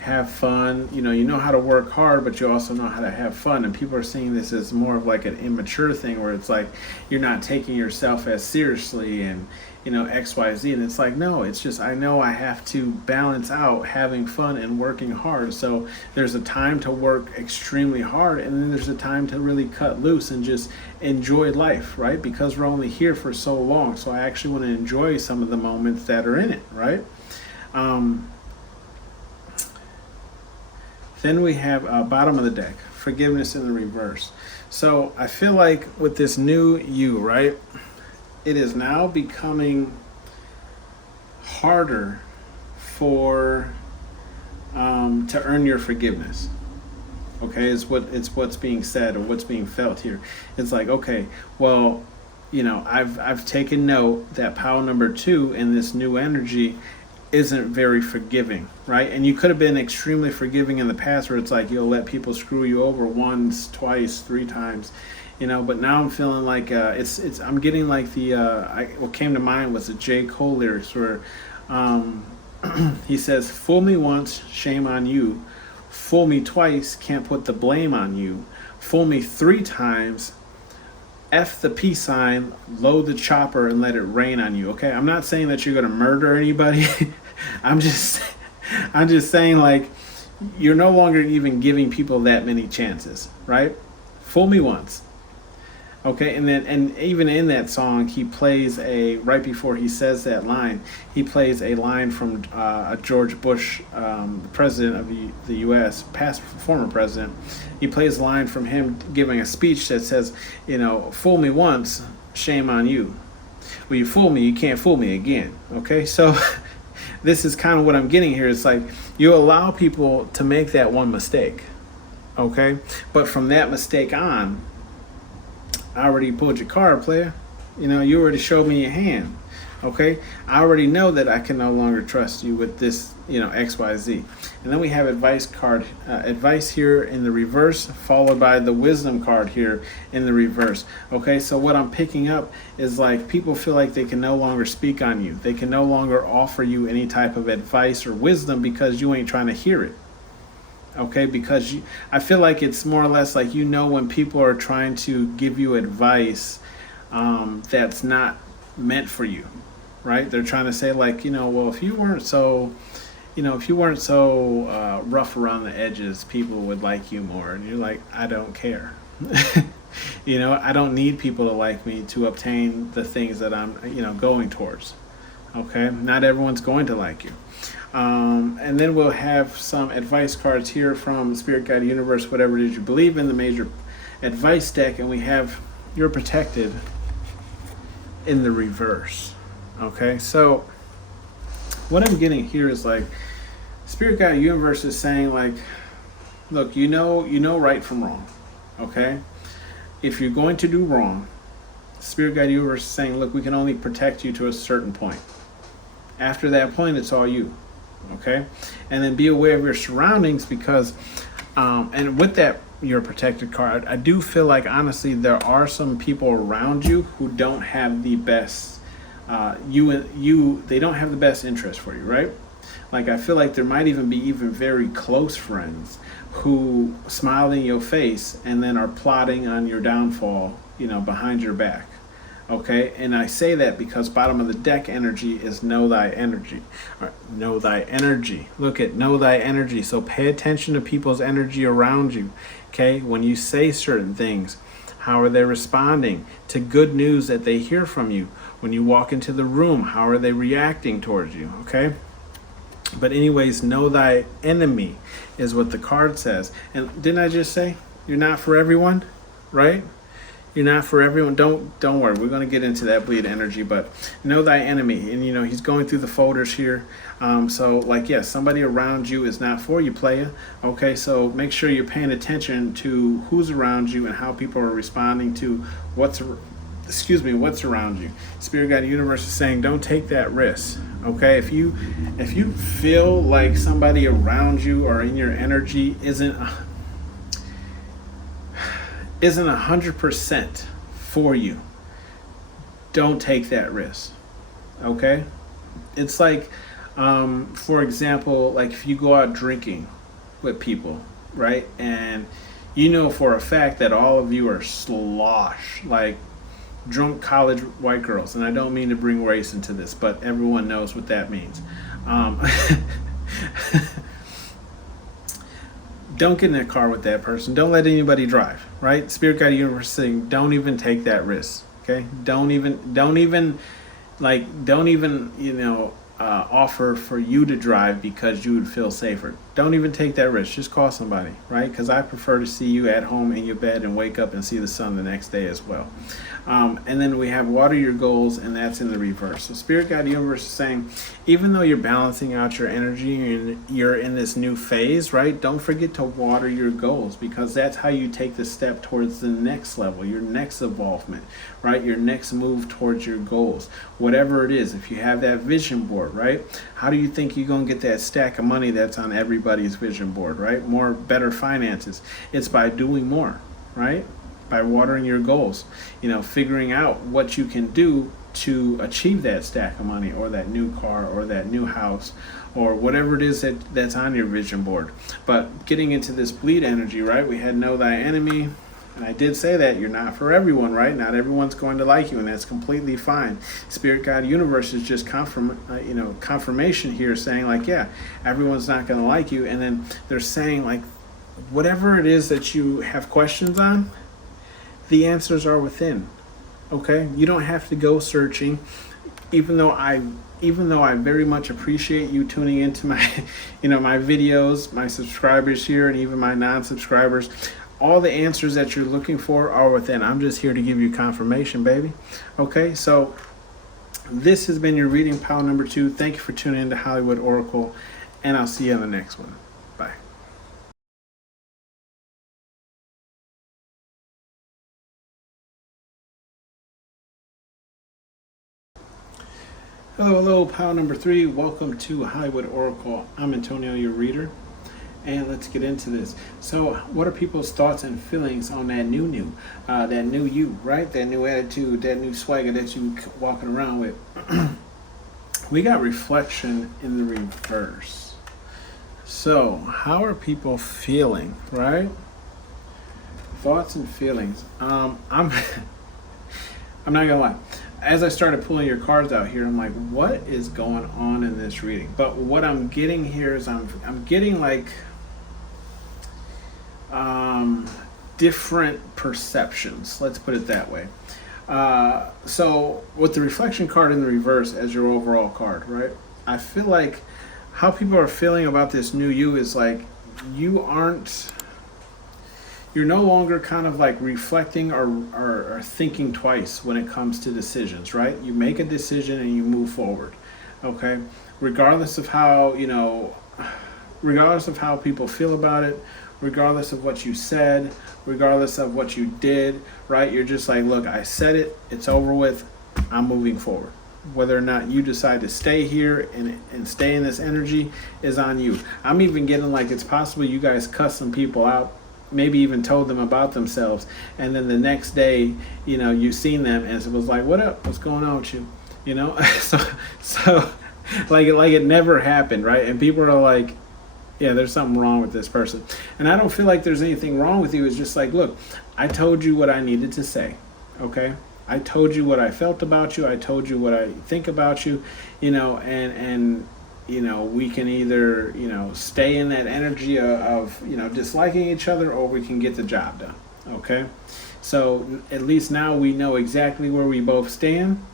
have fun. You know how to work hard, but you also know how to have fun. And people are seeing this as more of like an immature thing where it's like you're not taking yourself as seriously and XYZ. And it's like, no, it's just I know I have to balance out having fun and working hard. So there's a time to work extremely hard, and then there's a time to really cut loose and just enjoy life, right? Because we're only here for so long. So I actually want to enjoy some of the moments that are in it, right? Then we have bottom of the deck, forgiveness in the reverse. So I feel like with this new you, right, it is now becoming harder for to earn your forgiveness. Okay, it's what's being said or what's being felt here. It's like, okay, well, I've taken note that pile number 2 in this new energy isn't very forgiving, right? And you could have been extremely forgiving in the past where it's like you'll let people screw you over once, twice, 3 times, but now I'm feeling like I'm getting like what came to mind was the J. Cole lyrics where he says, fool me once, shame on you. Fool me twice, can't put the blame on you. Fool me 3 times, F the peace sign, load the chopper, and let it rain on you. Okay, I'm not saying that you're going to murder anybody. I'm just saying like you're no longer even giving people that many chances, right? Fool me once. Okay, and even in that song, he plays right before he says that line, he plays a line from George Bush, the president of the U.S., former president. He plays a line from him giving a speech that says, fool me once, shame on you. Well, you fool me, you can't fool me again. Okay, so this is kind of what I'm getting here. It's like you allow people to make that one mistake. Okay, but from that mistake on, I already pulled your card, player. You already showed me your hand. Okay? I already know that I can no longer trust you with this, XYZ. And then we have advice here in the reverse, followed by the wisdom card here in the reverse. Okay? So what I'm picking up is like people feel like they can no longer speak on you. They can no longer offer you any type of advice or wisdom because you ain't trying to hear it. Okay, because I feel like it's more or less like when people are trying to give you advice that's not meant for you, right? They're trying to say like, well, if you weren't so rough around the edges, people would like you more. And you're like, I don't care. I don't need people to like me to obtain the things that I'm, going towards. Okay, not everyone's going to like you. And then we'll have some advice cards here from Spirit Guide Universe, whatever it is you believe in, the major advice deck, and we have you're protected in the reverse. Okay, so what I'm getting here is like Spirit Guide Universe is saying like, look, you know right from wrong. Okay, if you're going to do wrong, Spirit Guide Universe is saying, look, we can only protect you to a certain point. After that point, it's all you. Okay, and then be aware of your surroundings because and with that you're a protected card. I do feel like honestly there are some people around you who don't have the best they don't have the best interest for you, right? Like I feel like there might even be even very close friends who smile in your face and then are plotting on your downfall, behind your back. Okay, and I say that because bottom of the deck energy is know thy energy. All right, know thy energy. Look at know thy energy. So pay attention to people's energy around you. Okay, when you say certain things, how are they responding to good news that they hear from you? When you walk into the room, how are they reacting towards you? Okay. But anyways, know thy enemy is what the card says. And didn't I just say you're not for everyone, right? You're not for everyone. Don't worry. We're going to get into that bleed energy, but know thy enemy. And he's going through the folders here. So like, yes, somebody around you is not for you, playa. Okay, so make sure you're paying attention to who's around you and how people are responding to what's around you. Spirit guide universe is saying don't take that risk. Okay, if you feel like somebody around you or in your energy isn't 100% for you, don't take that risk. Okay, it's like for example, like if you go out drinking with people, right, and for a fact that all of you are slosh, like drunk college white girls, and I don't mean to bring race into this, but everyone knows what that means. Don't get in a car with that person. Don't let anybody drive, right? Spirit guide universe saying don't even take that risk. Okay, don't even offer for you to drive because you would feel safer. Don't even take that risk. Just call somebody, right? Because I prefer to see you at home in your bed and wake up and see the sun the next day as well. And then we have water your goals, and that's in the reverse. So Spirit Guide Universe is saying, even though you're balancing out your energy and you're in this new phase, right? Don't forget to water your goals, because that's how you take the step towards the next level, your next evolvement, right? Your next move towards your goals, whatever it is. If you have that vision board, right? How do you think you're going to get that stack of money that's on everybody's vision board, right? More, better finances. It's by doing more, right? By watering your goals, figuring out what you can do to achieve that stack of money or that new car or that new house or whatever it is that's on your vision board. But getting into this bleed energy, right? We had know thy enemy. And I did say that you're not for everyone, right? Not everyone's going to like you, and that's completely fine. Spirit Guide Universe is just confirmation here, saying like, yeah, everyone's not going to like you. And then they're saying like, whatever it is that you have questions on, the answers are within. Okay, you don't have to go searching. Even though I very much appreciate you tuning into my, my videos, my subscribers here, and even my non-subscribers. All the answers that you're looking for are within. I'm just here to give you confirmation, baby. Okay, so this has been your reading pile number 2. Thank you for tuning in to Hollywood Oracle, and I'll see you on the next one. Bye. Hello, pile number 3. Welcome to Hollywood Oracle. I'm Antonio, your reader, and let's get into this. So, what are people's thoughts and feelings on that new you, right? That new attitude, that new swagger that you walking around with? We got reflection in the reverse. So, how are people feeling, right? Thoughts and feelings. I'm I'm not gonna lie. As I started pulling your cards out here, I'm like, what is going on in this reading? But what I'm getting here is I'm getting like different perceptions. Let's put it that way. So with the reflection card in the reverse as your overall card, right? I feel like how people are feeling about this new you is like you're no longer kind of like reflecting or thinking twice when it comes to decisions, right? You make a decision and you move forward, okay? Regardless of how people feel about it, regardless of what you said, regardless of what you did, right? You're just like, look, I said it, it's over with, I'm moving forward. Whether or not you decide to stay here and stay in this energy is on you. I'm even getting like it's possible you guys cuss some people out maybe even told them about themselves, and then the next day, you've seen them and it was like, what up, what's going on with you, so so like it never happened, right? And people are like, yeah, there's something wrong with this person. And I don't feel like there's anything wrong with you. It's just like, look, I told you what I needed to say, okay? I told you what I felt about you. I told you what I think about you, and we can either, stay in that energy of disliking each other, or we can get the job done, okay? So at least now we know exactly where we both stand,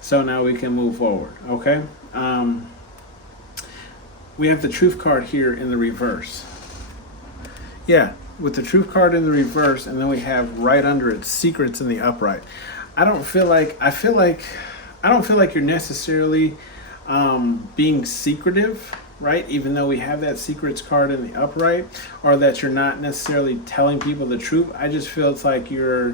so now we can move forward, okay? We have the truth card here in the reverse. Yeah, with the truth card in the reverse, and then we have right under it secrets in the upright. I don't feel like you're necessarily being secretive, right? Even though we have that secrets card in the upright, or that you're not necessarily telling people the truth. I just feel it's like you're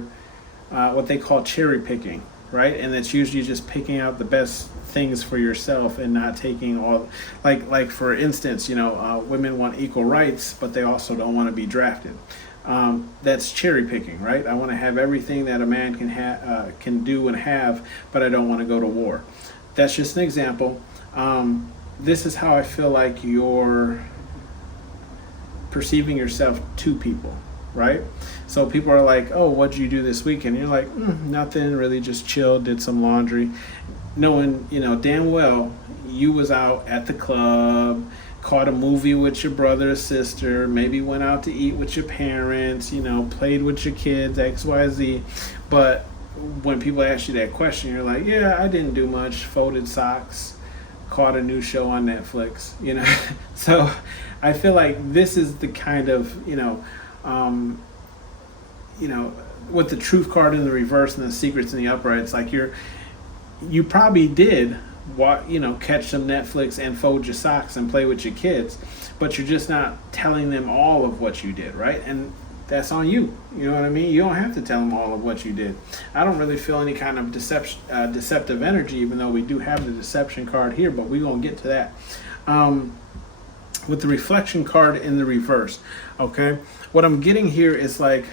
what they call cherry picking, right? And it's usually just picking out the best things for yourself and not taking all, like for instance, women want equal rights, but they also don't want to be drafted. That's cherry picking, right? I want to have everything that a man can do and have, but I don't want to go to war. That's just an example. This is how I feel like you're perceiving yourself to people, right? So people are like, oh, what'd you do this weekend? You're like, nothing, really, just chilled, did some laundry. Knowing, damn well you was out at the club, caught a movie with your brother or sister, maybe went out to eat with your parents, played with your kids, XYZ. But when people ask you that question, you're like, yeah, I didn't do much, folded socks, caught a new show on Netflix, So I feel like this is the kind of, with the truth card in the reverse and the secrets in the upright, it's like you probably did catch some Netflix and fold your socks and play with your kids, but you're just not telling them all of what you did, right? And that's on you. You know what I mean? You don't have to tell them all of what you did. I don't really feel any kind of deceptive energy, even though we do have the deception card here, but we're going to get to that. With the reflection card in the reverse, okay? What I'm getting here is like,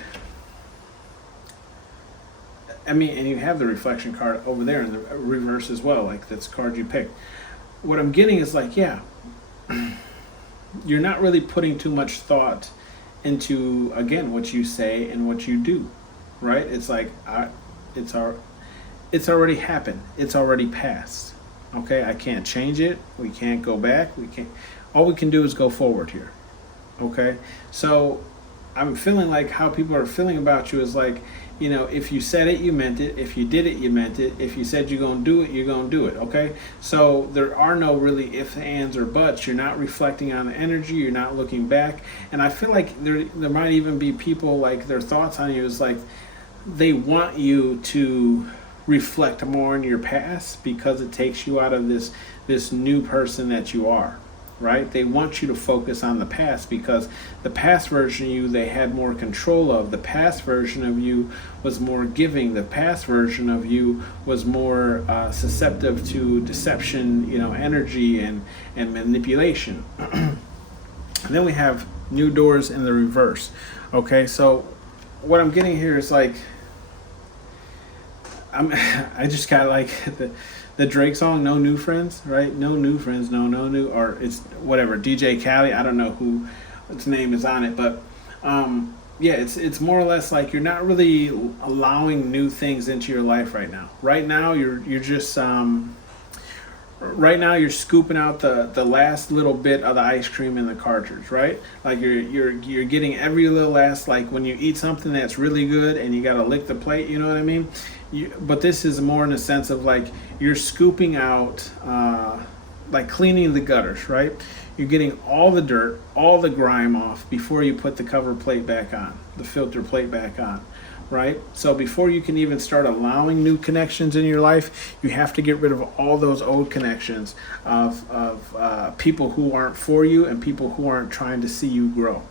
and you have the reflection card over there in the reverse as well, like that's the card you picked. What I'm getting is like, yeah, you're not really putting too much thought into, again, what you say and what you do, right? It's like, it's already happened. It's already passed. Okay, I can't change it. We can't go back. All we can do is go forward here. Okay, so I'm feeling like how people are feeling about you is like, if you said it, you meant it. If you did it, you meant it. If you said you're going to do it, you're going to do it, okay? So there are no really ifs, ands, or buts. You're not reflecting on the energy. You're not looking back. And I feel like there might even be people, like, their thoughts on you is like they want you to reflect more on your past because it takes you out of this new person that you are. Right? They want you to focus on the past because the past version of you they had more control of. The past version of you was more giving. The past version of you was more susceptible to deception, energy and manipulation. And then we have new doors in the reverse. Okay, so what I'm getting here is like, I just got like the Drake song, No New Friends, right? No new friends, no new, or it's whatever, DJ Khaled, I don't know who its name is on it, but yeah, it's more or less like you're not really allowing new things into your life right now. Right now, you're just right now you're scooping out the last little bit of the ice cream in the cartridge, right? Like you're getting every little last, like when you eat something that's really good and you gotta lick the plate, you know what I mean? But this is more in the sense of like you're scooping out, like cleaning the gutters, right? You're getting all the dirt, all the grime off before you put the cover plate back on, the filter plate back on, right? So before you can even start allowing new connections in your life, you have to get rid of all those old connections of people who aren't for you and people who aren't trying to see you grow.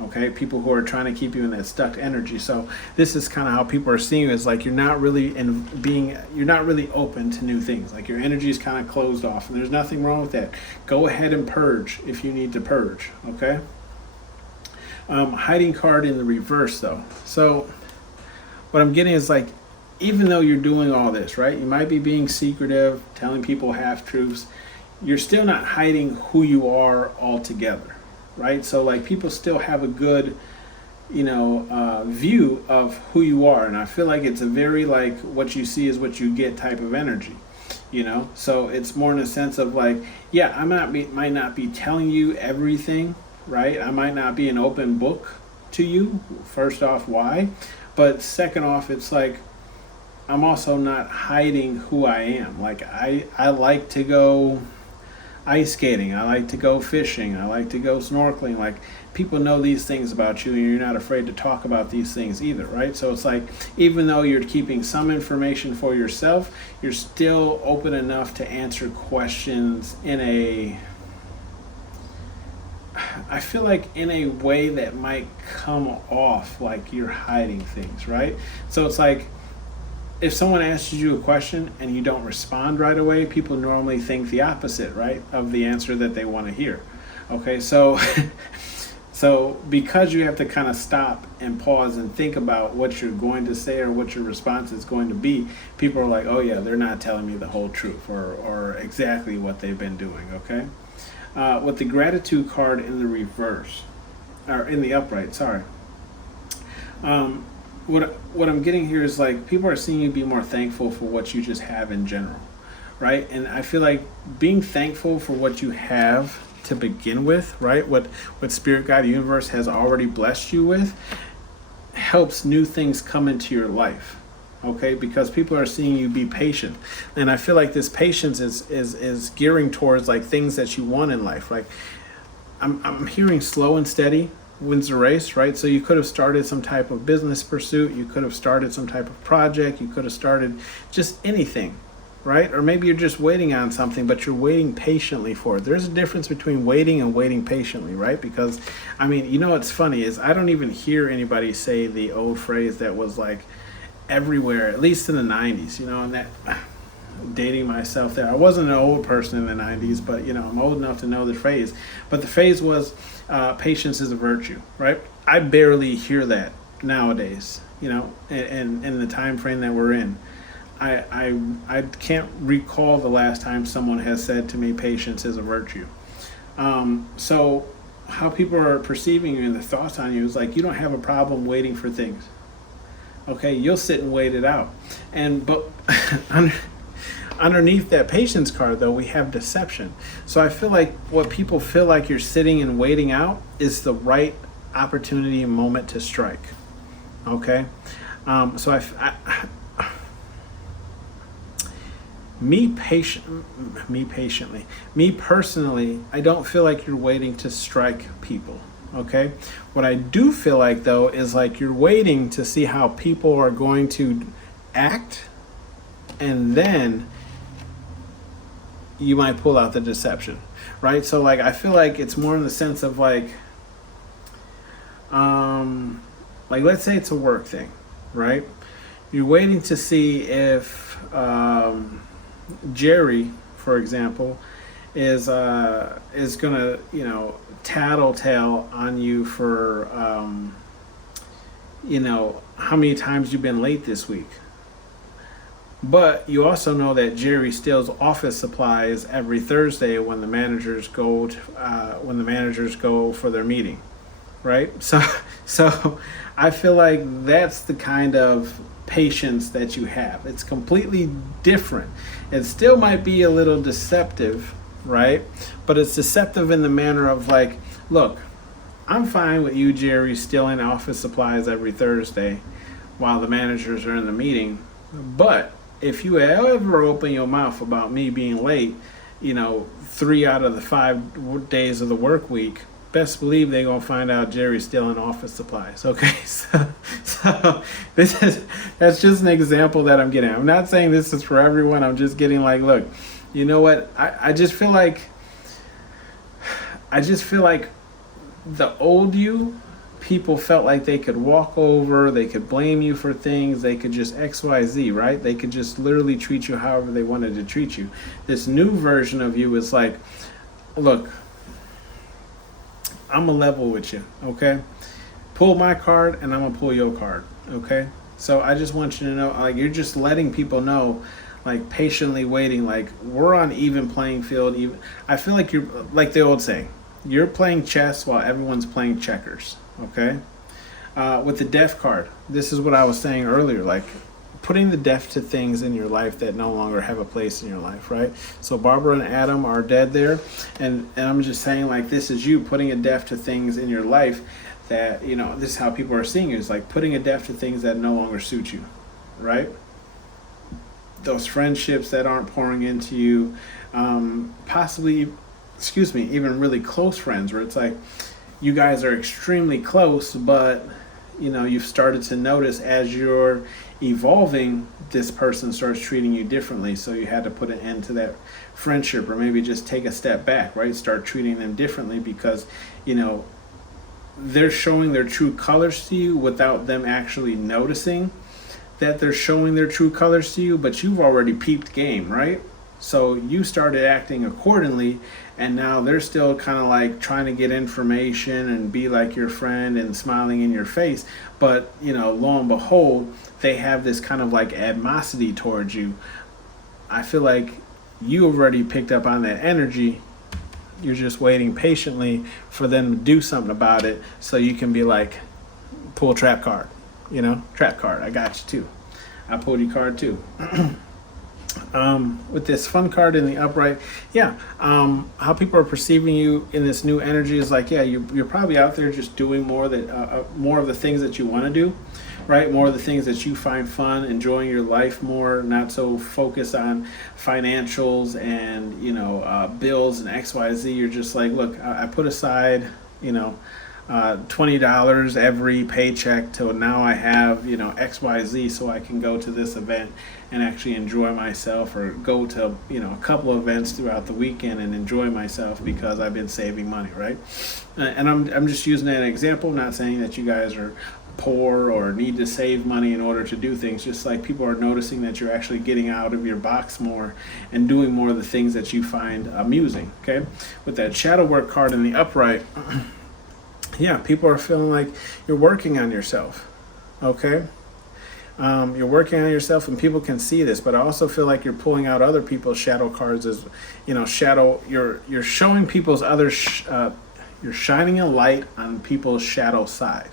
Okay, people who are trying to keep you in that stuck energy. So this is kind of how people are seeing you, is like you're not really open to new things. Like your energy is kind of closed off, and there's nothing wrong with that. Go ahead and purge if you need to purge. Okay. Hiding card in the reverse, though. So what I'm getting is like, even though you're doing all this, right? You might be being secretive, telling people half truths. You're still not hiding who you are altogether, right? So like people still have a good, view of who you are, and I feel like it's a very like what you see is what you get type of energy. So it's more in a sense of like, yeah, might not be telling you everything, right? I might not be an open book to you. First off, why? But second off, it's like I'm also not hiding who I am. Like I like to go ice skating, I like to go fishing, I like to go snorkeling. Like people know these things about you, and you're not afraid to talk about these things either, right? So it's like, even though you're keeping some information for yourself, you're still open enough to answer questions I feel like in a way that might come off like you're hiding things, right? So it's like, if someone asks you a question and you don't respond right away, people normally think the opposite, right, of the answer that they want to hear. Okay, so so because you have to kind of stop and pause and think about what you're going to say or what your response is going to be, people are like, oh yeah, they're not telling me the whole truth or exactly what they've been doing. Okay, with the gratitude card in the reverse, or in the upright, sorry. What I'm getting here is like people are seeing you be more thankful for what you just have in general, right? And I feel like being thankful for what you have to begin with, right? What Spirit Guide Universe has already blessed you with helps new things come into your life. Okay, because people are seeing you be patient, and I feel like this patience is gearing towards like things that you want in life. Like I'm hearing slow and steady wins the race, right? So you could have started some type of business pursuit, you could have started some type of project, you could have started just anything, right? Or maybe you're just waiting on something, but you're waiting patiently for it. There's a difference between waiting and waiting patiently, right? Because, I mean, what's funny is I don't even hear anybody say the old phrase that was like everywhere, at least in the 90s, and that, dating myself there. I wasn't an old person in the 90s, but, I'm old enough to know the phrase. But the phrase was, patience is a virtue, right? I barely hear that nowadays, in the time frame that we're in. I can't recall the last time someone has said to me patience is a virtue. So how people are perceiving you and the thoughts on you is like, you don't have a problem waiting for things. Okay, you'll sit and wait it out. But underneath that patience card, though, we have deception. So I feel like what people feel like you're sitting and waiting out is the right opportunity and moment to strike. Okay, so me personally, I don't feel like you're waiting to strike people. Okay, what I do feel like though is like you're waiting to see how people are going to act, and then you might pull out the deception, right? So like I feel like it's more in the sense of like let's say it's a work thing, right? You're waiting to see if Jerry, for example, is gonna tattletale on you for how many times you've been late this week. But you also know that Jerry steals office supplies every Thursday when the managers go for their meeting, right? So I feel like that's the kind of patience that you have. It's completely different. It still might be a little deceptive, right? But it's deceptive in the manner of like, look, I'm fine with you, Jerry, stealing office supplies every Thursday while the managers are in the meeting. But if you ever open your mouth about me being late, 3 out of the 5 days of the work week, best believe they're gonna find out Jerry's stealing office supplies. Okay, so that's just an example that I'm getting. I'm not saying this is for everyone. I'm just getting like, look, you know what? I just feel like the old you, people felt like they could walk over, they could blame you for things, they could just XYZ, right? They could just literally treat you however they wanted to treat you. This new version of you is like, look, I'm a level with you, okay? Pull my card and I'm gonna pull your card, okay? So I just want you to know, like, you're just letting people know, like, patiently waiting, like, we're on even playing field. Even I feel like you're like the old saying, you're playing chess while everyone's playing checkers, okay? With the death card, this is what I was saying earlier, like putting the death to things in your life that no longer have a place in your life, right? So Barbara and Adam are dead there, and I'm just saying, like, this is you putting a death to things in your life that, you know, this is how people are seeing you, is like putting a death to things that no longer suit you, right? Those friendships that aren't pouring into you, possibly, excuse me, even really close friends where it's like you guys are extremely close, but you know, you've started to notice as you're evolving, this person starts treating you differently. So you had to put an end to that friendship, or maybe just take a step back, right? Start treating them differently because, you know, they're showing their true colors to you without them actually noticing that they're showing their true colors to you, but you've already peeped game, right? So you started acting accordingly, and now they're still kind of like trying to get information and be like your friend and smiling in your face. But, you know, lo and behold, they have this kind of like animosity towards you. I feel like you already picked up on that energy. You're just waiting patiently for them to do something about it so you can be like, pull trap card, you know, trap card. I got you too. I pulled your card too. With this fun card in the upright, yeah, how people are perceiving you in this new energy is like, yeah, you're probably out there just doing more of the things that you want to do, right? More of the things that you find fun, enjoying your life more, not so focused on financials and, you know, bills and XYZ. You're just like, look, I put aside, you know, $20 every paycheck till now I have, you know, XYZ, so I can go to this event and actually enjoy myself, or go to, you know, a couple of events throughout the weekend and enjoy myself because I've been saving money, right? And I'm just using that example, not saying that you guys are poor or need to save money in order to do things. Just like people are noticing that you're actually getting out of your box more and doing more of the things that you find amusing, okay? With that shadow work card in the upright, yeah, people are feeling like you're working on yourself, okay? You're working on yourself, and people can see this, but I also feel like you're pulling out other people's shadow cards as, you know, you're showing people's you're shining a light on people's shadow side,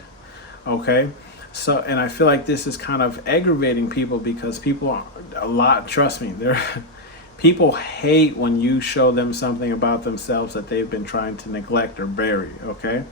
okay? So, and I feel like this is kind of aggravating people because trust me, people hate when you show them something about themselves that they've been trying to neglect or bury, okay?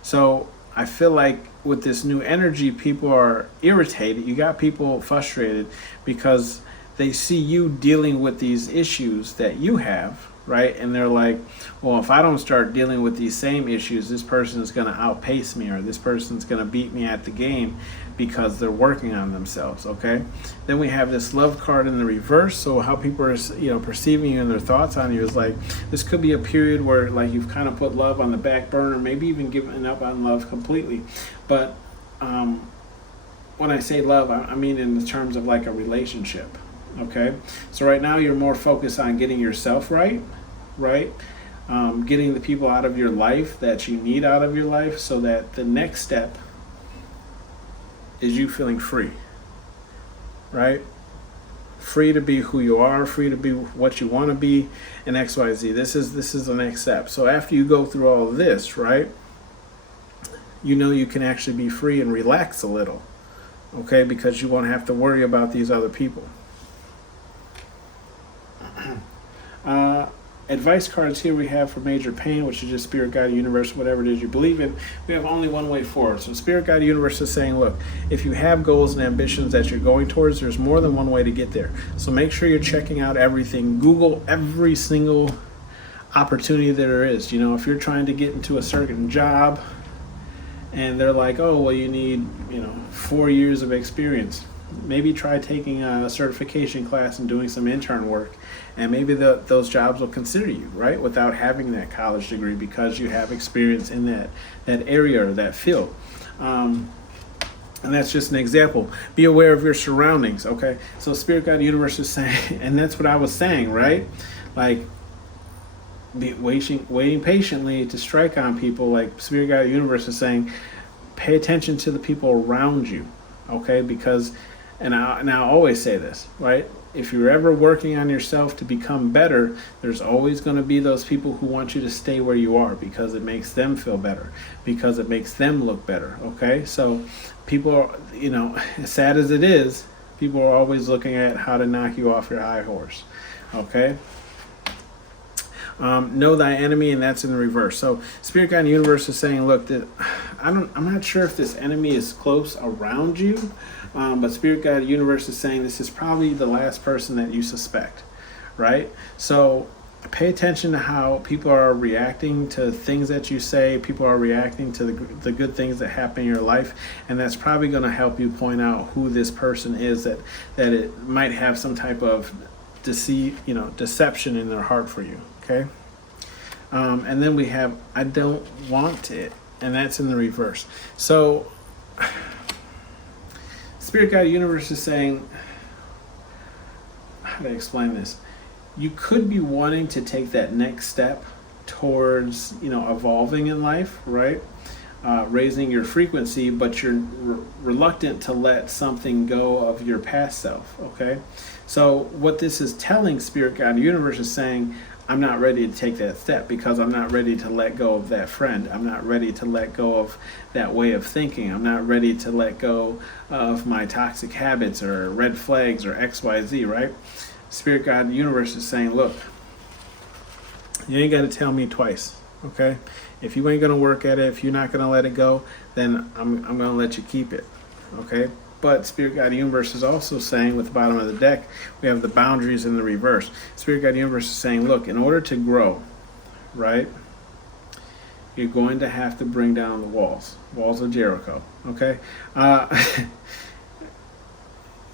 So I feel like with this new energy, people are irritated. You got people frustrated because they see you dealing with these issues that you have, right? And they're like, well, if I don't start dealing with these same issues, this person is going to outpace me, or this person's going to beat me at the game because they're working on themselves, okay? Then we have this love card in the reverse. So how people are, you know, perceiving you and their thoughts on you is like, this could be a period where like you've kind of put love on the back burner, maybe even given up on love completely. But when I say love, I mean in the terms of like a relationship, okay? So right now you're more focused on getting yourself right? Getting the people out of your life that you need out of your life, so that the next step is you feeling free, right? Free to be who you are, free to be what you want to be, and XYZ. This is the next step. So after you go through all of this, right, you know you can actually be free and relax a little, okay? Because you won't have to worry about these other people. Advice cards here we have for major pain, which is just spirit, guide, universe, whatever it is you believe in. We have only one way forward. So spirit, guide, universe is saying, look, if you have goals and ambitions that you're going towards, there's more than one way to get there. So make sure you're checking out everything. Google every single opportunity that there is. You know, if you're trying to get into a certain job and they're like, oh, well, you need, 4 years of experience. Maybe try taking a certification class and doing some intern work, and maybe those jobs will consider you, right, without having that college degree, because you have experience in that area or that field. And that's just an example. Be aware of your surroundings, okay? So Spirit Guide Universe is saying, and that's what I was saying, right? Like, be waiting patiently to strike on people. Like Spirit Guide Universe is saying, pay attention to the people around you, okay? Because, and I always say this, right? If you're ever working on yourself to become better, there's always going to be those people who want you to stay where you are because it makes them feel better, because it makes them look better, okay? So people are, as sad as it is, people are always looking at how to knock you off your high horse, okay? Know thy enemy, and that's in the reverse. So Spirit Guide Universe is saying, look, that I'm not sure if this enemy is close around you, but Spirit Guide Universe is saying this is probably the last person that you suspect, right? So pay attention to how people are reacting to things that you say. People are reacting to the good things that happen in your life, and that's probably going to help you point out who this person is that it might have some type of deception in their heart for you. Okay, and then we have I don't want it, and that's in the reverse. So Spirit Guide Universe is saying, how do I explain this? You could be wanting to take that next step towards evolving in life, right? Raising your frequency, but you're reluctant to let something go of your past self. Okay, so what this is telling Spirit Guide Universe is saying, I'm not ready to take that step because I'm not ready to let go of that friend. I'm not ready to let go of that way of thinking. I'm not ready to let go of my toxic habits or red flags or XYZ, right? Spirit Guide Universe is saying, look, you ain't got to tell me twice, okay? If you ain't going to work at it, if you're not going to let it go, then I'm going to let you keep it, okay? But Spirit Guide Universe is also saying, with the bottom of the deck, we have the boundaries in the reverse. Spirit Guide Universe is saying, look, in order to grow, right, you're going to have to bring down the walls of Jericho, okay?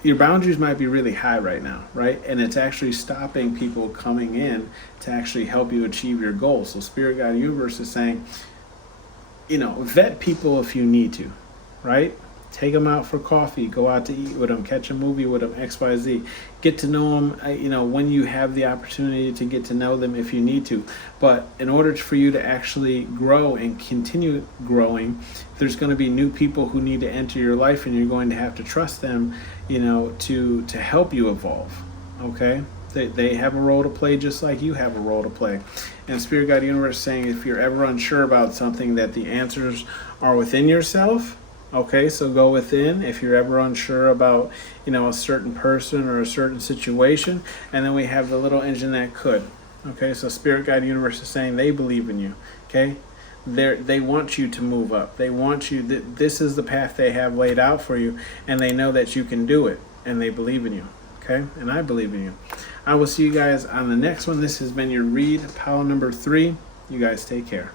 Your boundaries might be really high right now, right? And it's actually stopping people coming in to actually help you achieve your goals. So Spirit Guide Universe is saying, vet people if you need to, right? Take them out for coffee, go out to eat with them, catch a movie with them, XYZ. Get to know them, when you have the opportunity to get to know them if you need to. But in order for you to actually grow and continue growing, there's going to be new people who need to enter your life, and you're going to have to trust them, to help you evolve, okay? They have a role to play just like you have a role to play. And Spirit Guide Universe is saying, if you're ever unsure about something, that the answers are within yourself. Okay, so go within if you're ever unsure about, a certain person or a certain situation. And then we have the little engine that could. Okay, so Spirit Guide Universe is saying they believe in you. Okay, they want you to move up. They want you. This is the path they have laid out for you, and they know that you can do it, and they believe in you. Okay, and I believe in you. I will see you guys on the next one. This has been your read, pile number 3. You guys take care.